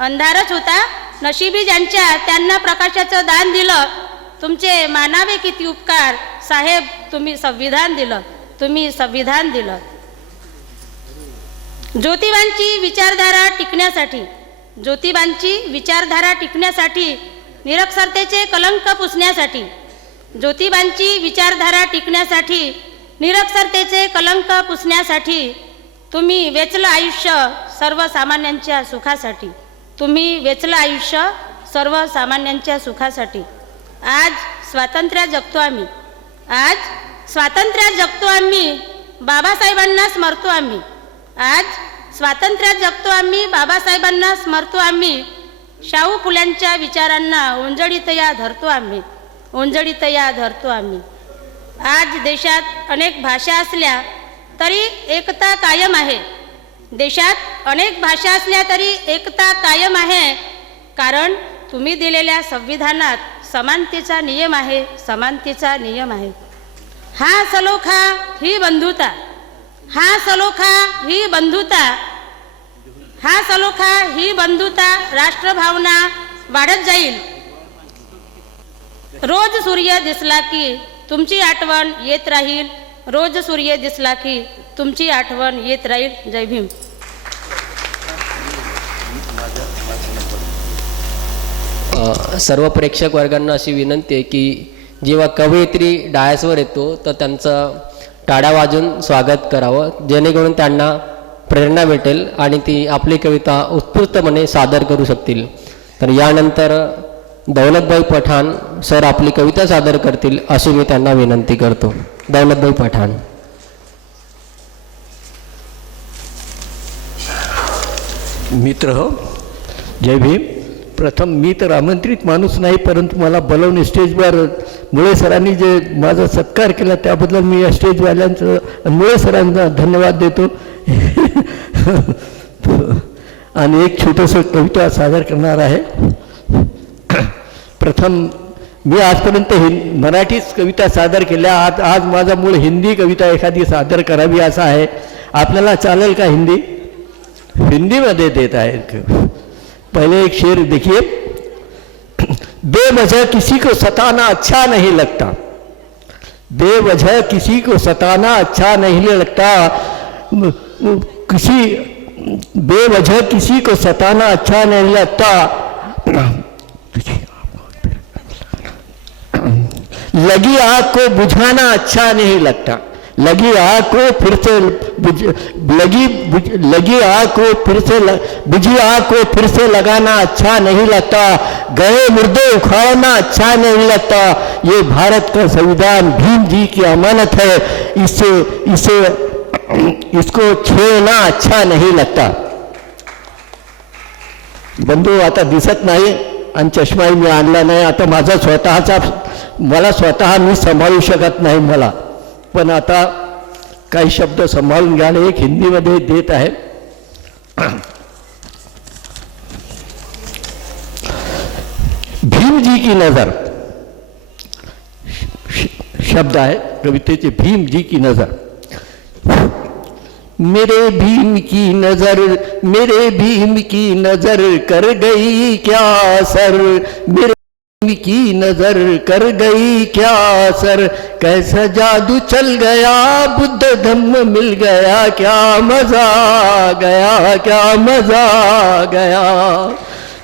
अंधारच होता नशिबी ज्यांच्या, त्यांना प्रकाशाचं दान दिलं. तुमचे मानावे किती उपकार साहेब, तुम्ही संविधान दिलं, तुम्ही संविधान दिलं. ज्योतिबांची विचारधारा टिकण्यासाठी, ज्योतिबांची विचारधारा टिकण्यासाठी, निरक्षरतेचे कलंक पुसण्यासाठी, ज्योतिबांची विचारधारा टिकण्यासाठी, निरक्षरतेचे कलंक पुसण्यासाठी तुम्ही वेचलं आयुष्य सर्वसामान्यांच्या सुखासाठी. तुम्ही वेचलं आयुष्य सर्वसामान्यांच्या सुखासाठी. आज स्वातंत्र्यात जगतो आम्ही, आज स्वातंत्र्यात जगतो आम्ही, बाबासाहेबांना स्मरतो आम्ही. आज स्वातंत्र्यात जगतो आम्ही, बाबासाहेबांना स्मरतो आम्ही. शाहू फुल्यांच्या विचारांना ओंजळीत या धरतो आम्ही, ओंजळीत या धरतो आम्ही. आज देशात अनेक भाषा असल्या तरी एकता कायम आहे. देशात अनेक भाषा असल्या तरी एकता कायम आहे. कारण तुम्ही दिलेल्या संविधानात समानतेचा नियम आहे, समानतेचा नियम आहे. हा सलोखा ही बंधुता, हा सलोखा ही बंधुता, हा सलोखा ही बंधुता, राष्ट्रभावना वाढत जाईल. रोज सूर्य दिसला की तुमची आठवण येत राहील, रोज सूर्य दिसला की तुमची आठवण येत राहील. जय भीम. सर्व प्रेक्षक वर्गांना अशी विनंती आहे की जेव्हा कवयित्री डायसवर येतो तर त्यांचं टाळ्या वाजून स्वागत करावं, जेणेकरून त्यांना प्रेरणा भेटेल आणि ती आपली कविता उत्स्फूर्तपणे सादर करू शकतील. तर यानंतर दौलतभाई पठाण सर आपली कविता सादर करतील अशी मी त्यांना विनंती करतो. दौलतभाई पठाण. मित्र हो, जय भीम. प्रथम मी तर आमंत्रित माणूस नाही, परंतु मला बोलावून स्टेजवर मुळे सरांनी जे माझा सत्कार केला त्याबद्दल मी या स्टेजवाल्यांचं मुळे सरांना धन्यवाद देतो. आणि एक छोटंसं कविता सादर करणार आहे. प्रथम मी आजपर्यंत मराठीच कविता सादर केल्या. आज माझा मूळ हिंदी कविता एखादी सादर करावी असा आहे. आपल्याला चालेल का हिंदी? हिंदीमध्ये देत आहे. पहले एक शेर देखिए. बेवजह किसी को सताना अच्छा नहीं लगता, बेवजह किसी को सताना अच्छा नहीं लगता, किसी बेवजह किसी को सताना अच्छा नहीं लगता, लगी आग को बुझाना अच्छा नहीं लगता, लगी आग को फिर से लगी आग को फिर से बुझी आग को फिर से लगाना अच्छा नहीं लगता, गए मुर्दे उखाड़ना अच्छा नहीं लगता. ये भारत का संविधान भीम जी की अमानत है, इसको छेड़ना अच्छा नहीं लगता. बंधू आता दिसत नाही आणि चष्माही मी आणला नाही. आता माझा स्वतःचा मला स्वतः मी सांभाळू शकत नाही मला, पण आता काही शब्द सांभाळून घ्या. एक हिंदीमध्ये देत आहे. भीम जी की नजर शब्द आहे कवितेचे. भीम जी की नजर. मेरे भीम की नजर, मेरे भीम की नजर कर गई क्या असर, मेरे भीम की नजर कर गई क्या असर, कैसा जादू चल गया बुद्ध धम्म मिल गया, क्या मजा गया, क्या मजा गया.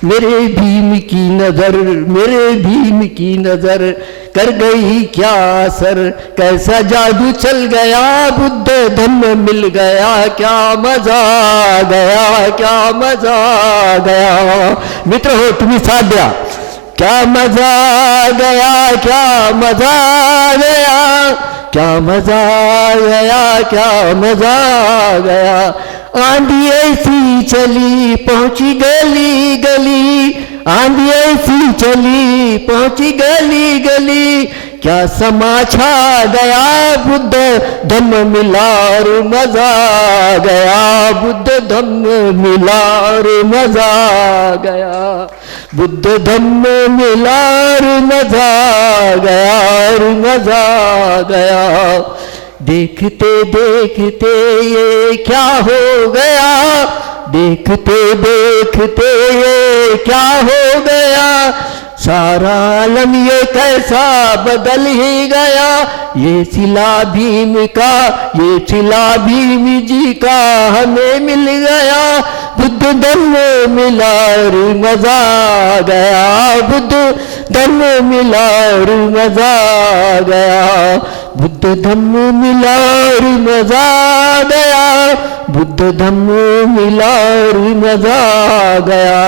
मेरे भीम की नजर, मेरे भीम की नजर कर गई क्या असर, कैसा जादू चल गया बुद्ध धम्म मिल गया, क्या मजा गया, क्या मजा गया. मित्र हो, तुम्ही साथ द्या. क्या मजा गया, क्या मजा गया, क्या मजा गया, क्या मजा गया. आंधी ऐसी चली पहुंची गली गली, आंधी ऐसी चली पहुंची गली गली, क्या समा छा गया बुद्ध धम्म मिला रे मजा गया, बुद्ध धम्म मिला रे मजा गया, बुद्ध धम्म मिला रे मजा गया रे मजा गया। देखते देखते ये क्या हो गया, देखते देखते ये क्या हो गया, सारा आलम ये कैसा बदल ही गया, ये सिला भीम का, ये सिला भीम जी का हमें मिल गया, बुद्ध धम्म मिला रे मजा गया, बुद्ध धम्म मिला रे मजा गया, बुद्ध धम्म मिला रे मजा गया, बुद्ध धम्म मिला रे मजा गया।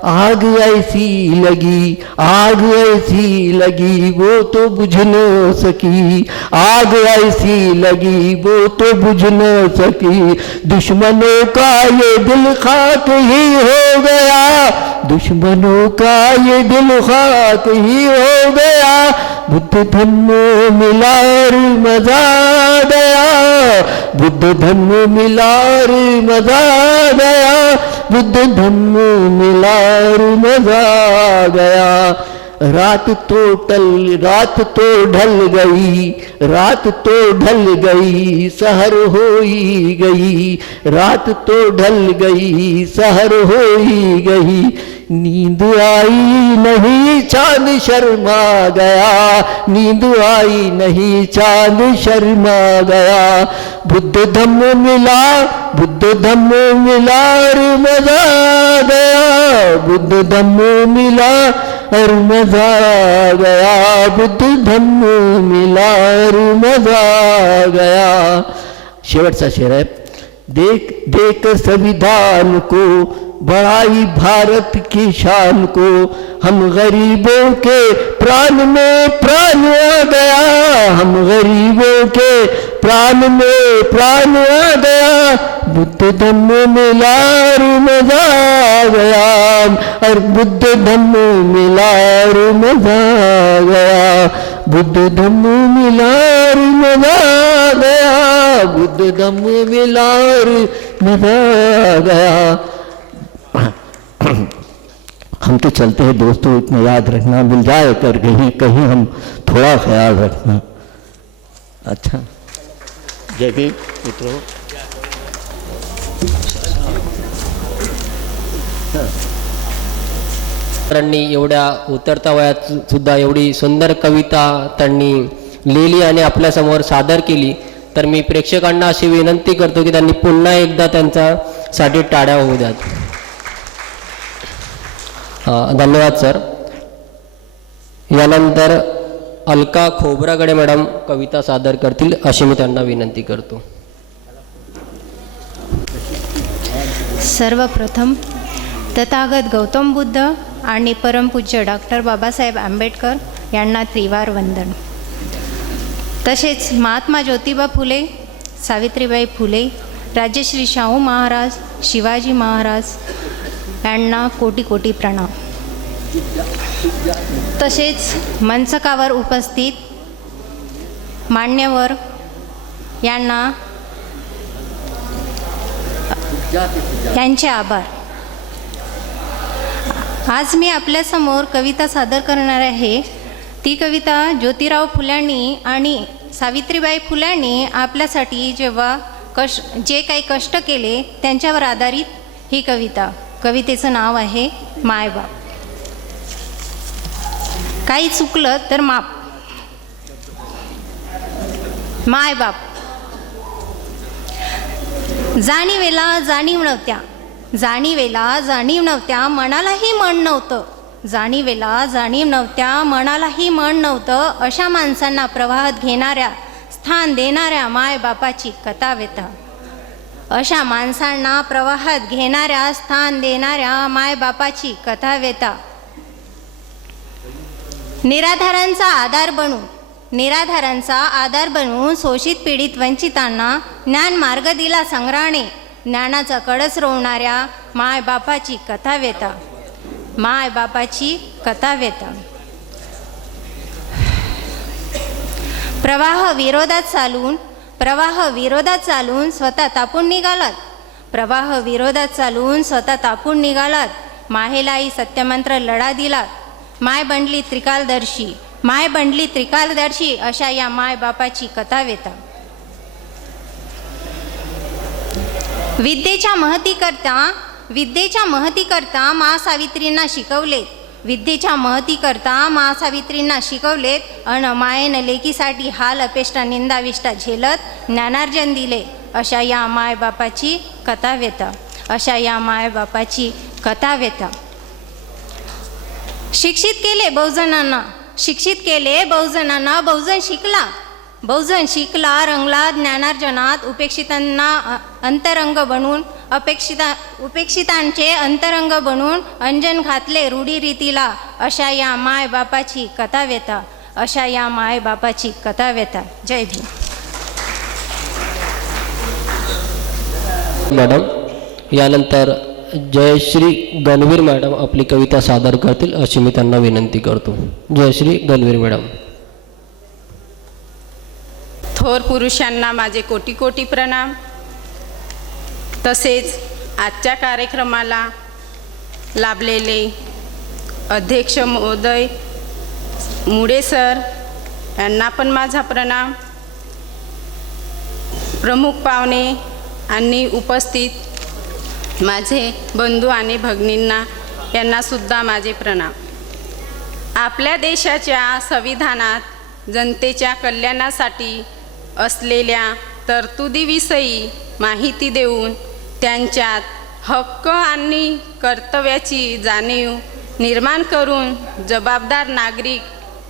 आग ऐसी लगी, आग ऐसी लगी वो तो बुझ न सकी, आग ऐसी लगी वो तो बुझ न सकी, दुश्मनों का ये दिल खाक ही हो गया, दुश्मनों का ये दिल खाक ही हो गया, बुद्ध धम्म मिला रे मजा गया, बुद्ध धम्म मिला रे मजा गया, बुद्ध धम्म मिला रे मजा गया। रात तो ढल गई, रात तो ढल गई, सहर हो ही गई, रात तो ढल गई, सहर हो ही गई, नींद आई नहीं चांद शर्मा गया, नींद आई नहीं चांद शर्मा गया, बुद्ध धम्म मिला, बुद्ध धम्म मिला रे मजा गया, बुद्ध धम्म मिला और मजा गया, बुद्ध धम्म मिला और मजा गया। शेवटचा शेर आहे, देख देख संविधान को, बढ़ाई भारत की शान को, हम गरीबों के प्राण में प्राण आ गया, हम गरीबों के प्राण में प्राण आ गया, बुद्ध धम्म मिला रे मजा गया, और बुद्ध धम्म मिला रे मजा गया, बुद्ध धम्म मिला रे मजा गया, बुद्ध धम्म मिला रे मजा गया। हम तो चलते हैं दोस्तों, इतना याद रखना, मिल जाए कर कहीं कहीं हम थोड़ा ख्याल रखना। अच्छा, जय भीम मित्रों। त्यांनी एवढ्या उतरत्या वयात सुद्धा एवढी सुंदर कविता त्यांनी लिहिली आणि आपल्यासमोर सादर केली, तर मी प्रेक्षकांना अशी विनंती करतो की त्यांनी पुन्हा एकदा त्यांच्यासाठी टाळ्या होऊ द्यात. धन्यवाद सर. यानंतर अलका खोब्रागडे मॅडम कविता सादर करतील अशी मी त्यांना विनंती करतो. सर्वप्रथम तथागत गौतम बुद्ध आणि परमपूज्य डॉक्टर बाबासाहेब आंबेडकर यांना त्रिवार वंदन. तसेच महात्मा ज्योतिबा फुले, सावित्रीबाई फुले, राजश्री शाहू महाराज, शिवाजी महाराज यांना कोटी कोटी प्रणाम. तसेच मंचकावर उपस्थित मान्यवर यांना यांचे आभार. आज मी आपल्यासमोर कविता सादर करणार आहे. ती कविता ज्योतिराव फुल्यांनी आणि सावित्रीबाई फुल्यांनी आपल्यासाठी जे काही कष्ट केले त्यांच्यावर आधारित ही कविता. कवितेचं नाव आहे मायबाप. काही चुकलं तर माफ. मायबाप. जाणीवेला जाणीव नव्हत्या, जाणीवेला जाणीव नव्हत्या, मनालाही मन नव्हतं. जाणीवेला जाणीव नव्हत्या, मनालाही मन नव्हतं. अशा माणसांना प्रवाहात घेणाऱ्या, स्थान देणाऱ्या मायबापाची कथा व्यथा. अशा माणसांना प्रवाहात घेणाऱ्या, स्थान देणाऱ्या मायबापाची कथा व्यथा. निराधारांचा आधार बनून शोषित पीडित वंचितांना ज्ञान मार्ग दिला संग्राने. ज्ञानाचा कळस रोवणाऱ्या मायबापाची कथा व्यथा, मायबापाची कथा व्यथा. प्रवाह विरोधात चालून स्वतः तापून निघालात. प्रवाह विरोधात चालून स्वतः तापून निघालात. माहेलाई सत्यमंत्र लढा दिलात. माय बनली त्रिकालदर्शी अशा या मायबापाची कथा व्यथा. विद्येच्या महतीकरता महासावित्रींना शिकवलेत. विद्येच्या महतीकरता महासावित्रींना शिकवलेत. अन मायेनं लेकीसाठी हाल अपेष्टा निंदाविष्टा झेलत ज्ञानार्जन दिले. अशा या मायबापाची कथा व्यथा. अशा या मायबापाची कथा व्यथा. शिक्षित केले बहुजनांना. बहुजन शिकला रंगला ज्ञानार्जनात. उपेक्षितांना अंतरंग बनून उपेक्षितांचे अंतरंग बनून अंजन घातले रूढीरीतीला. अशा या मायबापाची कथा व्यथा. अशा या मायबापाची कथा व्यथा. जय भीम. मॅडम, यानंतर जयश्री गणवीर मॅडम आपली कविता सादर करतील अशी मी त्यांना विनंती करतो. जयश्री गणवीर मॅडम. थोर पुरुषांना माझे कोटी कोटी प्रणाम. तसेच आजच्या कार्यक्रमाला लाभलेले अध्यक्ष महोदय मुडे सर यांना पण माझा प्रणाम. प्रमुख पाहुणे आणि उपस्थित माझे बंधू आणि भगिनींना यांनासुद्धा माझे प्रणाम. आपल्या देशाच्या संविधानात जनतेच्या कल्याणासाठी असलेल्या तरतुदीविषयी माहिती देऊन त्यांच्यात हक्क आणि कर्तव्याची जाणीव निर्माण करून जबाबदार नागरिक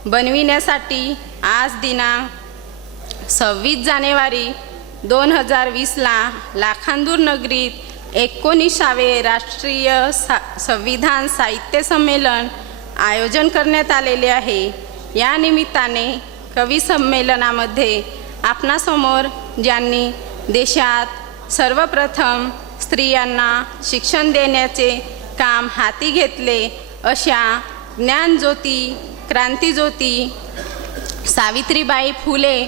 बनविण्यासाठी आज दिनांक 26 जानेवारी 2020ला लाखांदूर नगरीत 19वे राष्ट्रीय संविधान साहित्य संमेलन आयोजन करण्यात आलेले आहे. या निमित्ताने कवी संमेलनामध्ये आपणासमोर ज्यांनी देशात सर्वप्रथम स्त्रियांना शिक्षण देण्याचे काम हाती घेतले अशा ज्ञानज्योती क्रांतिज्योती सावित्रीबाई फुले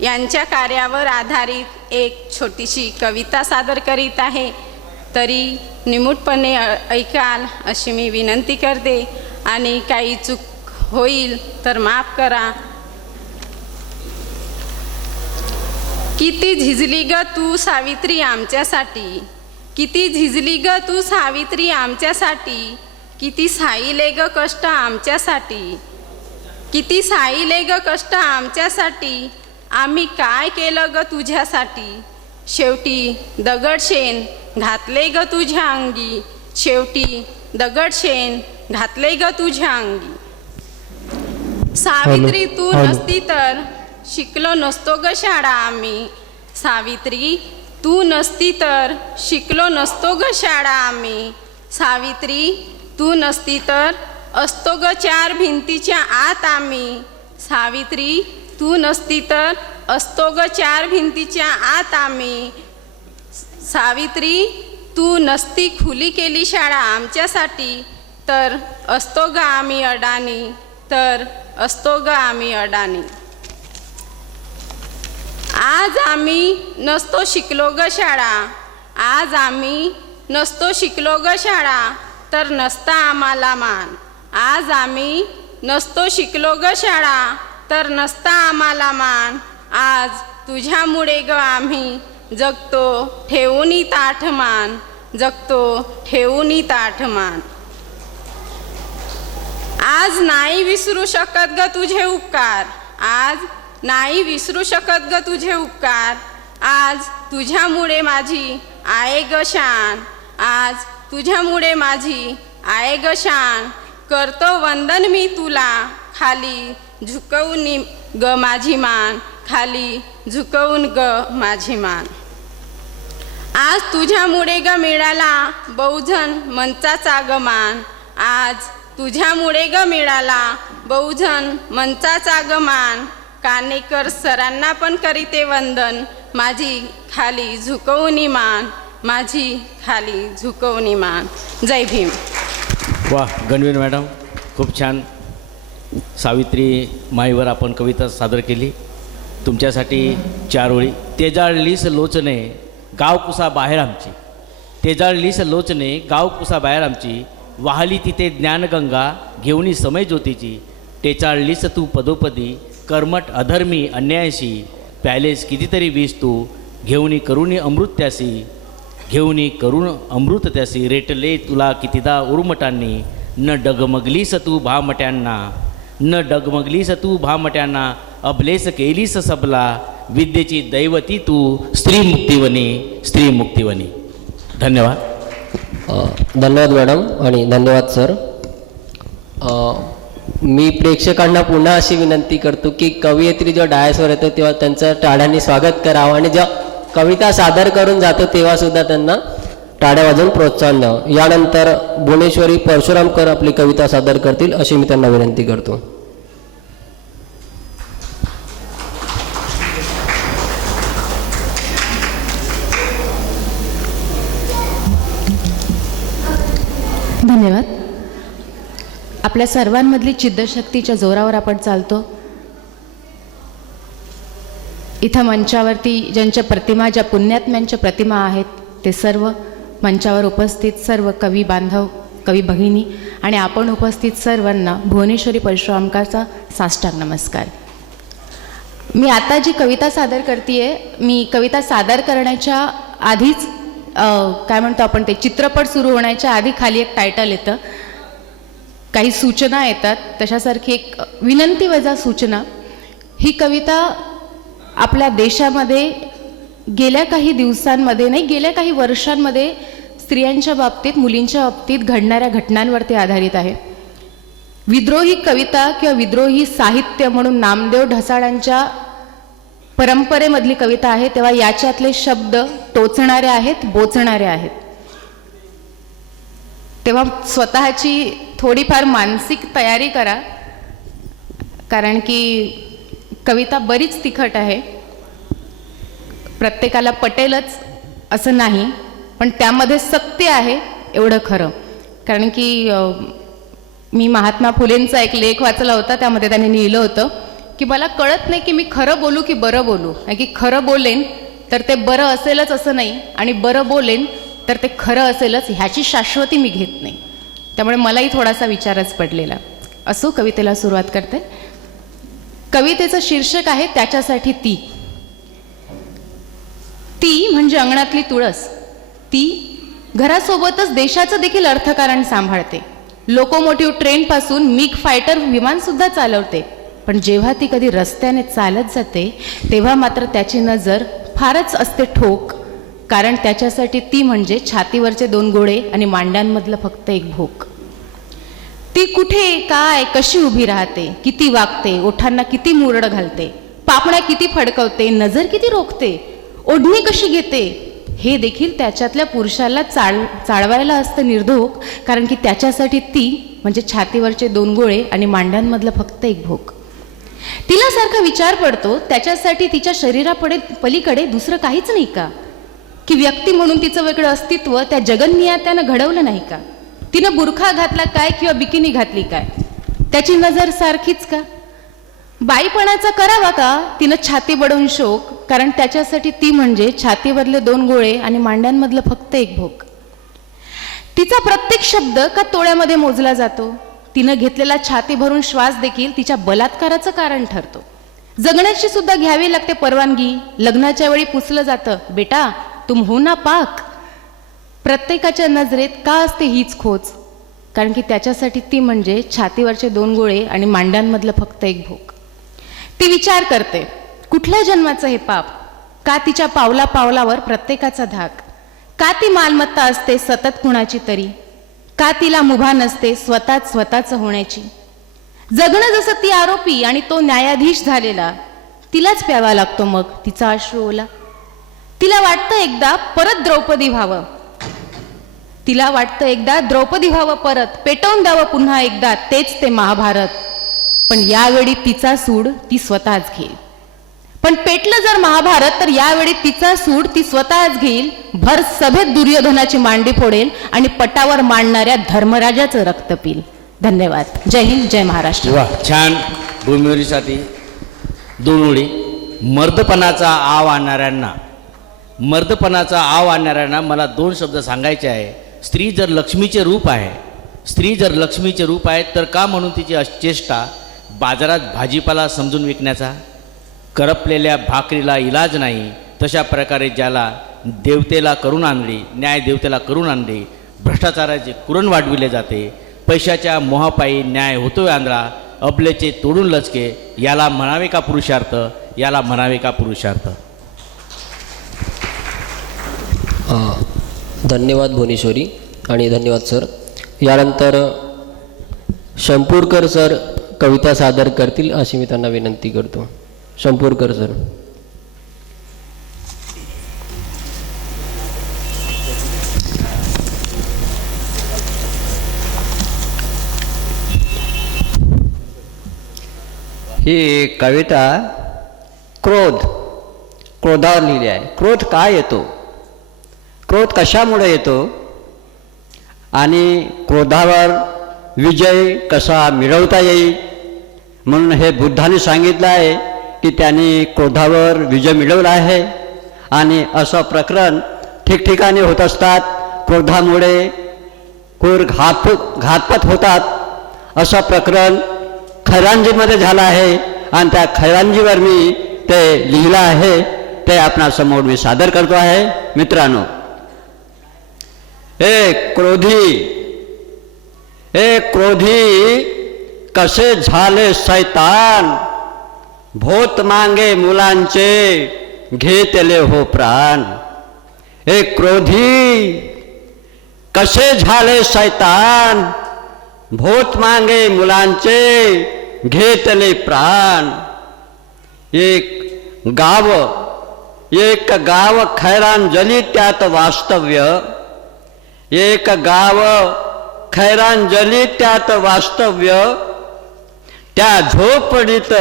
यांच्या कार्यावर आधारित एक छोटीशी कविता सादर करीत आहे. तरी निमूटपणे ऐकाल अशी मी विनंती करते आणि काही चूक होईल तर माफ करा. किती झिजली ग तू सावित्री आमच्यासाठी, किती झिजली ग तू सावित्री आमच्यासाठी, किती साईले ग कष्ट आमच्यासाठी, किती साईले ग कष्ट आमच्यासाठी, आम्ही काय केलं ग तुझ्यासाठी. शेवटी दगडशेण घातले ग तुझ्या अंगी, शेवटी दगडशेण घातले ग तुझ्या अंगी. सावित्री तू नसती तर शिकलो नसतो ग शाळा आम्ही, सावित्री तू नसती तर शिकलो नसतो ग शाळा आम्ही, सावित्री तू नसती तर असतो ग चार भिंतीच्या आत आम्ही, सावित्री तू नसती तर असतो ग चार भिंतीच्या आत आम्ही, सावित्री तू नसती खुली केली शाळा आमच्यासाठी, तर असतो ग आम्ही अडाणी, तर असतो ग आम्ही अडाणी. आज आम्ही नसतो शिकलो ग शाळा, आज आम्ही नसतो शिकलो ग शाळा, तर नसता आम्हाला मान. आज आम्ही नसतो शिकलो ग शाळा, तर नसता आम्हाला मान. आज तुझ्यामुळे ग आम्ही जगतो ठेवूनी ताठ मान, जगतो ठेवूनी ताठ मान. आज नाही विसरू शकत ग तुझे उपकार, आज नाही विसरू शकत ग तुझे उपकार. आज तुझ्यामुळे माझी आहे ग शान, आज तुझ्यामुळे माझी आहे ग शान. करतो वंदन मी तुला खाली झुकवून ग माझी मान, खाली झुकवून ग माझी मान. आज तुझ्यामुळे ग मिळाला बहुजन मंचाचा ग मान, आज तुझ्यामुळे ग मिळाला बहुजन मंचाचा ग मान. कानेकर सरांना पण करीते वंदन, माझी खाली झुकवून मान, माझी खाली झुकवणी मान. जय भीम. वा गणवीर मॅडम, खूप छान. सावित्री माईवर आपण कविता सादर केली. तुमच्यासाठी 4 ओळी. तेजाळलीस लोचने गाव कुसा बाहेर आमची, तेजाळलीस लोचने गाव कुसा बाहेर आमची, वाहली तिथे ज्ञानगंगा घेऊनी समय ज्योतीची, टेचाळलीस तू पदोपदी कर्मट अधर्मी अन्यायशी, प्यालेस कितीतरी वीस तू घेऊनी करुणी अमृत त्यासी, घेऊनी करुण अमृत त्यासी, रेटले तुला कितीदा उर्मटांनी, न डगमगलीस तू भामट्यांना, न डगमगलीस तू भामट्यांना, अभलेस केलीस सबला, विद्येची दैवती तू स्त्री मुक्तिवनी, स्त्री मुक्तिवनी. धन्यवाद. धन्यवाद मॅडम आणि धन्यवाद सर. मी प्रेक्षकांना पुन्हा अशी विनंती करतो की कवयित्री जेव्हा डायसवर येतो तेव्हा त्यांचं टाळ्यांनी स्वागत करावं आणि जेव्हा कविता सादर करून जातो तेव्हा सुद्धा त्यांना टाळ्या वाजवून प्रोत्साहन द्यावं. यानंतर भुवनेश्वरी परशुरामकर आपली कविता सादर करतील अशी मी त्यांना विनंती करतो. धन्यवाद. आपल्या सर्वांमधली चिद्धशक्तीच्या जोरावर आपण चालतो. इथं मंचावरती ज्यांच्या प्रतिमा, ज्या पुण्यात्म्यांच्या प्रतिमा आहेत ते सर्व मंचावर उपस्थित सर्व कवी बांधव, कवी भगिनी आणि आपण उपस्थित सर्वांना भुवनेश्वरी परशुरामकरचा साष्टांग नमस्कार. मी आता जी कविता सादर करते मी कविता सादर करण्याच्या आधीच काय म्हणतो आपण ते चित्रपट सुरू होण्याच्या आधी खाली एक टायटल येतं, काही सूचना येतात, तशासारखी एक विनंती वजा सूचना. ही कविता आपल्या देशामध्ये गेल्या काही दिवसांमध्ये नाही, गेल्या काही वर्षांमध्ये स्त्रियांच्या बाबतीत, मुलींच्या बाबतीत घडणाऱ्या घटनांवरती आधारित आहे. विद्रोही कविता किंवा विद्रोही साहित्य म्हणून नामदेव ढसाळांच्या परंपरेमधली कविता आहे, तेव्हा याच्यातले शब्द टोचणारे आहेत, बोचणारे आहेत. तेव्हा स्वतःची थोडीफार मानसिक तयारी करा, कारण की कविता बरीच तिखट आहे. प्रत्येकाला पटेलच असं नाही, पण त्यामध्ये सत्य आहे एवढं खरं. कारण की मी महात्मा फुलेंचा एक लेख वाचला होता, त्यामध्ये त्यांनी लिहिलं होतं की मला कळत नाही की मी खरं बोलू की बरं बोलू, की खरं बोलेन तर ते बरं असेलच असं नाही, आणि बरं बोलेन तर ते खरं असेलच ह्याची शाश्वती मी घेत नाही. त्यामुळे मलाही थोडासा विचारच पडलेला. असो, कवितेला सुरुवात करते. कवितेचं शीर्षक आहे त्याच्यासाठी ती. ती म्हणजे अंगणातली तुळस. ती घरासोबतच देशाचं देखील अर्थकारण सांभाळते. लोकोमोटिव्ह ट्रेनपासून मिग फायटर विमानसुद्धा चालवते. पण जेव्हा ती कधी रस्त्याने चालत जाते तेव्हा मात्र त्याची नजर फारच असते ठोक, कारण त्याच्यासाठी ती म्हणजे छातीवरचे 2 गोळे आणि मांड्यांमधलं फक्त एक भोक. ती कुठे, काय, कशी उभी राहते, किती वागते, ओठांना किती मुरड घालते, पापण्या किती फडकवते, नजर किती रोखते, ओढणी कशी घेते, हे देखील त्याच्यातल्या पुरुषाला चाळवायला असतं निर्धोक, कारण की त्याच्यासाठी ती म्हणजे छातीवरचे 2 गोळे आणि मांड्यांमधलं फक्त एक भोक. तिला सारखा विचार पडतो त्याच्यासाठी तिच्या पलीकडे दुसरं काहीच नाही का, की व्यक्ती म्हणून तिचं वेगळं अस्तित्व त्या जगन्नियात्यानं घडवलं नाही का, तिनं बुरखा घातला काय किंवा बिकिनी घातली काय, त्याची नजर सारखीच का, बाईपणाचा करावा का तिनं छाती बडवून शोक, कारण त्याच्यासाठी ती म्हणजे छातीवरले 2 गोळे आणि मांड्यांमधलं फक्त एक भोक. तिचा प्रत्येक शब्द का तोळ्यामध्ये मोजला जातो, तिनं घेतलेला छाती भरून श्वास देखील तिच्या बलात्काराचं कारण ठरतो. जगण्याची सुद्धा घ्यावी लागते परवानगी, लग्नाच्या वेळी पुसलं जातं बेटा तुम हो ना पाक. प्रत्येकाच्या नजरेत का असते हीच खोच, कारण की त्याच्यासाठी ती म्हणजे छातीवरचे 2 गोळे आणि मांड्यांमधलं फक्त एक भोक. ती विचार करते कुठल्या जन्माचं हे पाप, का तिच्या पावला पावलावर प्रत्येकाचा धाक, का ती मालमत्ता असते सतत कुणाची तरी, का तिला मुभा नसते स्वतःचं होण्याची. जगणं जसं ती आरोपी आणि तो न्यायाधीश झालेला, तिलाच प्यावा लागतो मग तिचा अश्रू ओला. तिला वाटतं एकदा परत द्रौपदी व्हावं, तिला वाटतं एकदा द्रौपदी व्हावं परत, पेटवून द्यावं पुन्हा एकदा तेच ते महाभारत. पण यावेळी तिचा सूड ती स्वतःच घेईल. पण पेटलं जर महाभारत तर यावेळी तिचा सूड ती स्वतःच घेईल, भर सभेत दुर्योधनाची मांडी फोडेल आणि पटावर मांडणाऱ्या धर्मराजाचं रक्त पिल. धन्यवाद. जय हिंद, जय महाराष्ट्र. वा, छान. भूमिवरीसाठी 2 ओळी. मर्दपणाचा आव आणणाऱ्यांना मला 2 शब्द सांगायचे आहे. स्त्री जर लक्ष्मीचे रूप आहे तर का म्हणून तिची चेष्टा बाजारात भाजीपाला समजून विकण्याचा? करपलेल्या भाकरीला इलाज नाही, तशा प्रकारे ज्याला देवतेला करून आणली, न्याय देवतेला करून आणली, भ्रष्टाचाराचे कुरण वाढविले जाते, पैशाच्या मोहापायी न्याय होतोय आंधळा, अबलेचे तोडून लचके, याला म्हणावे का पुरुषार्थ? धन्यवाद भुवनेश्वरी आणि धन्यवाद सर. यानंतर शंपूरकर सर कविता सादर करतील अशी मी त्यांना विनंती करतो. शंपूरकर सर. ही कविता क्रोधावर लिहिली आहे. क्रोध काय येतो, क्रोध कशामुळे येतो आणि क्रोधावर विजय कसा मिळवता येईल म्हणून हे बुद्धाने सांगितलं आहे की त्यांनी क्रोधावर विजय मिळवला आहे. आणि असं प्रकरण ठिकठिकाणी होत असतात. क्रोधामुळे क्रूर घातपात होतात. असं प्रकरण खैरांजीमध्ये झालं आहे आणि त्या खैरांजीवर मी ते लिहिलं आहे, ते आपणासमोर मी सादर करतो आहे. मित्रांनो, ए क्रोधी कसे झाले सैतान, भोत मांगे मुलांचे घेतले हो प्राण. ए क्रोधी कसे झाले सैतान, भोत मांगे मुलांचे घेतले प्राण. एक गाव खैरांजली त्यात वास्तव्य, एक गाव खैरांजली त्यात वास्तव्य, त्या झोपडीत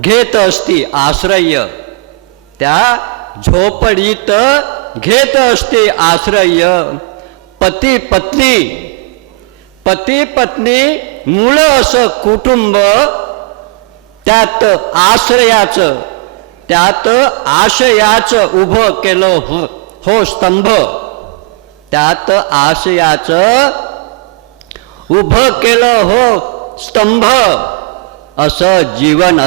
घेत असती आश्रय, त्या झोपडीत घेत असते आश्रय. पती पत्नी मूळ असं कुटुंब, त्यात आशयाचं उभं केलं हो स्तंभ, त्यात आशयाचं उभं केलं हो स्तंभ. असं जीवन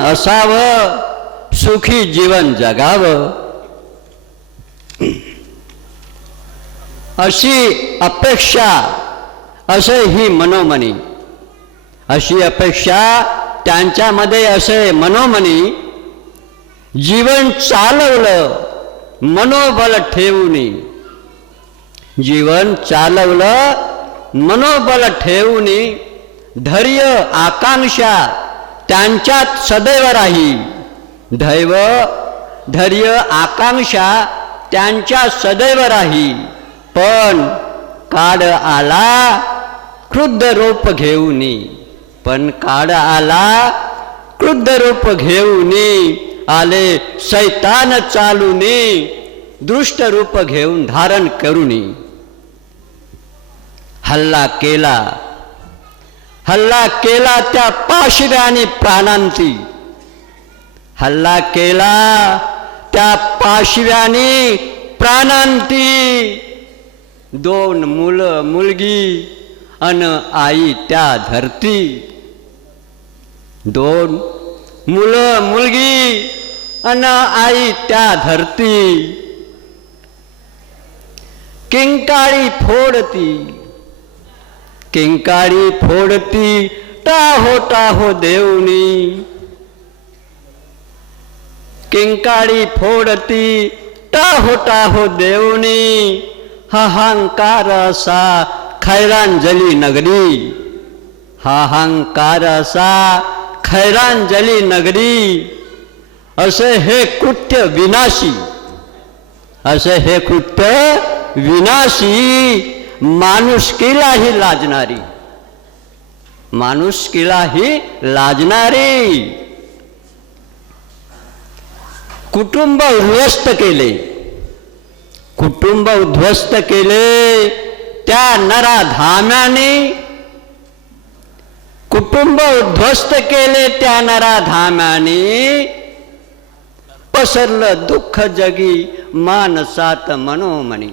असावं, सुखी जीवन जगावं. अशी अपेक्षा, असे ही मनोमनी, अशी अपेक्षा त्यांच्यामध्ये असे मनोमनी. जीवन चालवलं मनोबल ठेवूनी, जीवन चालवलं मनोबल ठेवूनी. धैर्य आकांक्षा त्यांच्यात सदैव राही, धैर्य आकांक्षा त्यांच्या सदैव राही. पण काळ आला क्रुद्ध रूप घेऊनी, पण काळ आला क्रुद्ध रूप घेऊनी. आले सैतान चालूनी, दृष्ट रूप घेऊन धारण करूनी. हल्ला केला त्या पाशव्याने प्राणांती, हल्ला केला त्या पाशव्याने प्राणांती. 2 मुलं मुलगी अन आई त्या धरती, 2 मुलं मुलगी अन आई त्या धरती. किंकाळी फोडती टाहो देवनी, किंकाळी फोडती टाहो देवनी. हाहांकार असा खैरांजली नगरी, हाहांकार असा खैरांजली नगरी. असे हे कृत्य विनाशी, असे हे कृत्य विनाशी, माणुसकीलाही लाजणारी, माणुसकीलाही लाजणारी. कुटुंब उद्ध्वस्त केले, कुटुंब उद्ध्वस्त केले त्या नराधाम्याने, कुटुंब उद्ध्वस्त केले त्या नराधाम्याने. पसरलं दुःख जगी मानसात मनोमनी,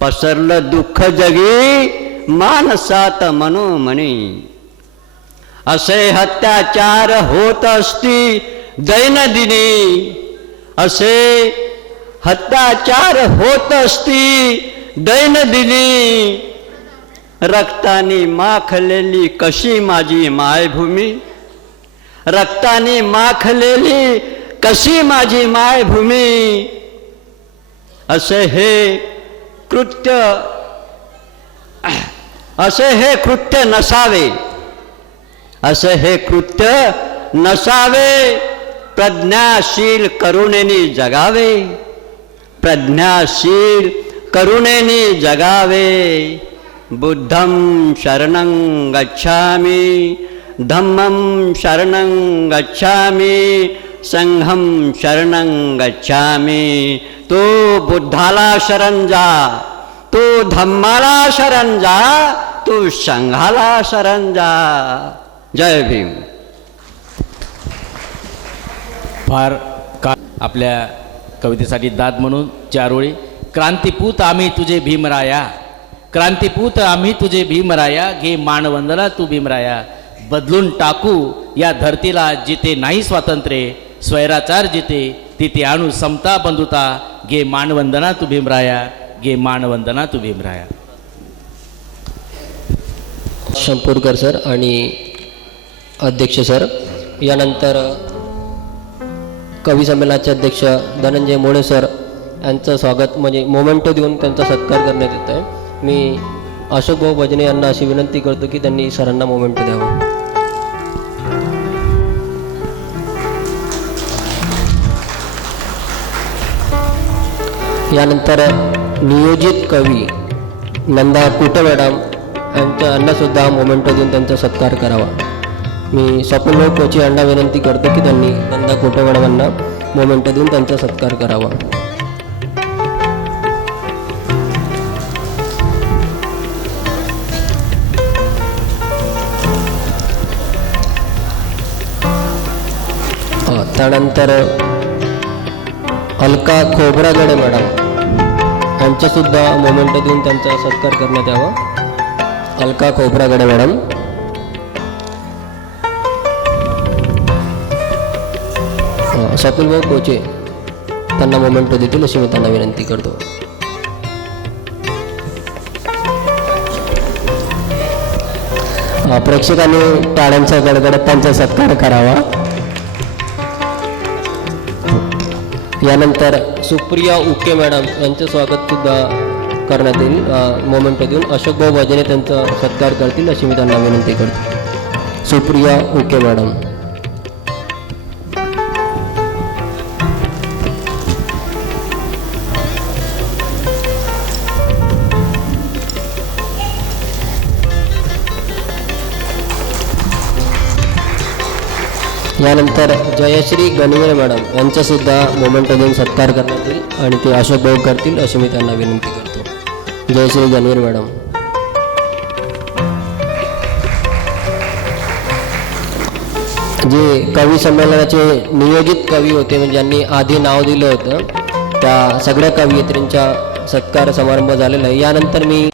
पसरलं दुःख जगी मानसात मनोमनी. असे हत्याचार होत असती दैनंदिनी, असे हत्याचार होत असती दैनंदिनी. रक्ताने माखलेली कशी माझी मायभूमी, रक्ताने माखलेली कशी माझी मायभूमी. असे हे कृत्य, असे हे कृत्य नसावे, असे हे कृत्य नसावे. प्रज्ञाशील करुणेने जगावे, प्रज्ञाशील करुणेने जगावे. बुद्धं शरणं गच्छामि, धम्मं शरणं गच्छामि, संघं शरणं गच्छामि. तो बुद्धाला शरण जा, तो धम्माला शरण जा, तो संघाला शरण जा. जय भीम. फार का आपल्या कवितेसाठी दाद म्हणून 4 ओळी. क्रांतीपूत आम्ही तुझे भीमराया, क्रांतीपूत आम्ही तुझे भीमराया. घे मानवंदना तू भीमराया. बदलून टाकू या धरतीला जिथे नाही स्वातंत्र्य, स्वैराचार जिथे तिथे आणू समता बंधुता. घे मानवंदना तू भीमराया, घे मानवंदना तू भीमराया. शंपूरकर सर आणि अध्यक्ष सर. यानंतर कवी संमेलनाचे अध्यक्ष धनंजय मोळे सर यांचं स्वागत म्हणजे मोमेंटो देऊन त्यांचा सत्कार करण्यात येत आहे. मी अशोकभाऊ भजने यांना अशी विनंती करतो की त्यांनी सरांना मोमेंटो द्यावा. यानंतर नियोजित कवी नंदा कुटे मॅडम यांना सुद्धा मोमेंटो देऊन त्यांचा सत्कार करावा. मी स्वप्नभाऊ कोचे यांना विनंती करतो की त्यांनी नंदा कुटे मॅडमांना मोमेंटो देऊन त्यांचा सत्कार करावा. त्यानंतर अलका खोब्रागडे मॅडम यांचासुद्धा मोमेंटो देऊन त्यांचा सत्कार करण्यात यावा. अलका खोब्रागडे मॅडम. स्वप्नभाऊ कोचे त्यांना मोमेंटो देतील अशी मी त्यांना विनंती करतो. प्रेक्षकांनी टाळ्यांचा गडगडत त्यांचा सत्कार करावा. यानंतर सुप्रिया उके मॅडम यांचं स्वागत सुद्धा करण्यात येईल. मोमेंटो देऊन अशोकभाऊ भजने त्यांचा सत्कार करतील अशी मी त्यांना विनंती करतो. सुप्रिया उके मॅडम. यानंतर जयश्री गणवीर मॅडम यांचासुद्धा मोमेंटो देऊन सत्कार करण्यात येईल आणि ते अशोकभाऊ करतील अशी मी त्यांना विनंती करतो. जयश्री गणवीर मॅडम. जे कवी संमेलनाचे नियोजित कवी होते म्हणजे ज्यांनी आधी नाव दिलं होतं त्या सगळ्या कवयित्रींचा सत्कार समारंभ झालेला आहे. यानंतर मी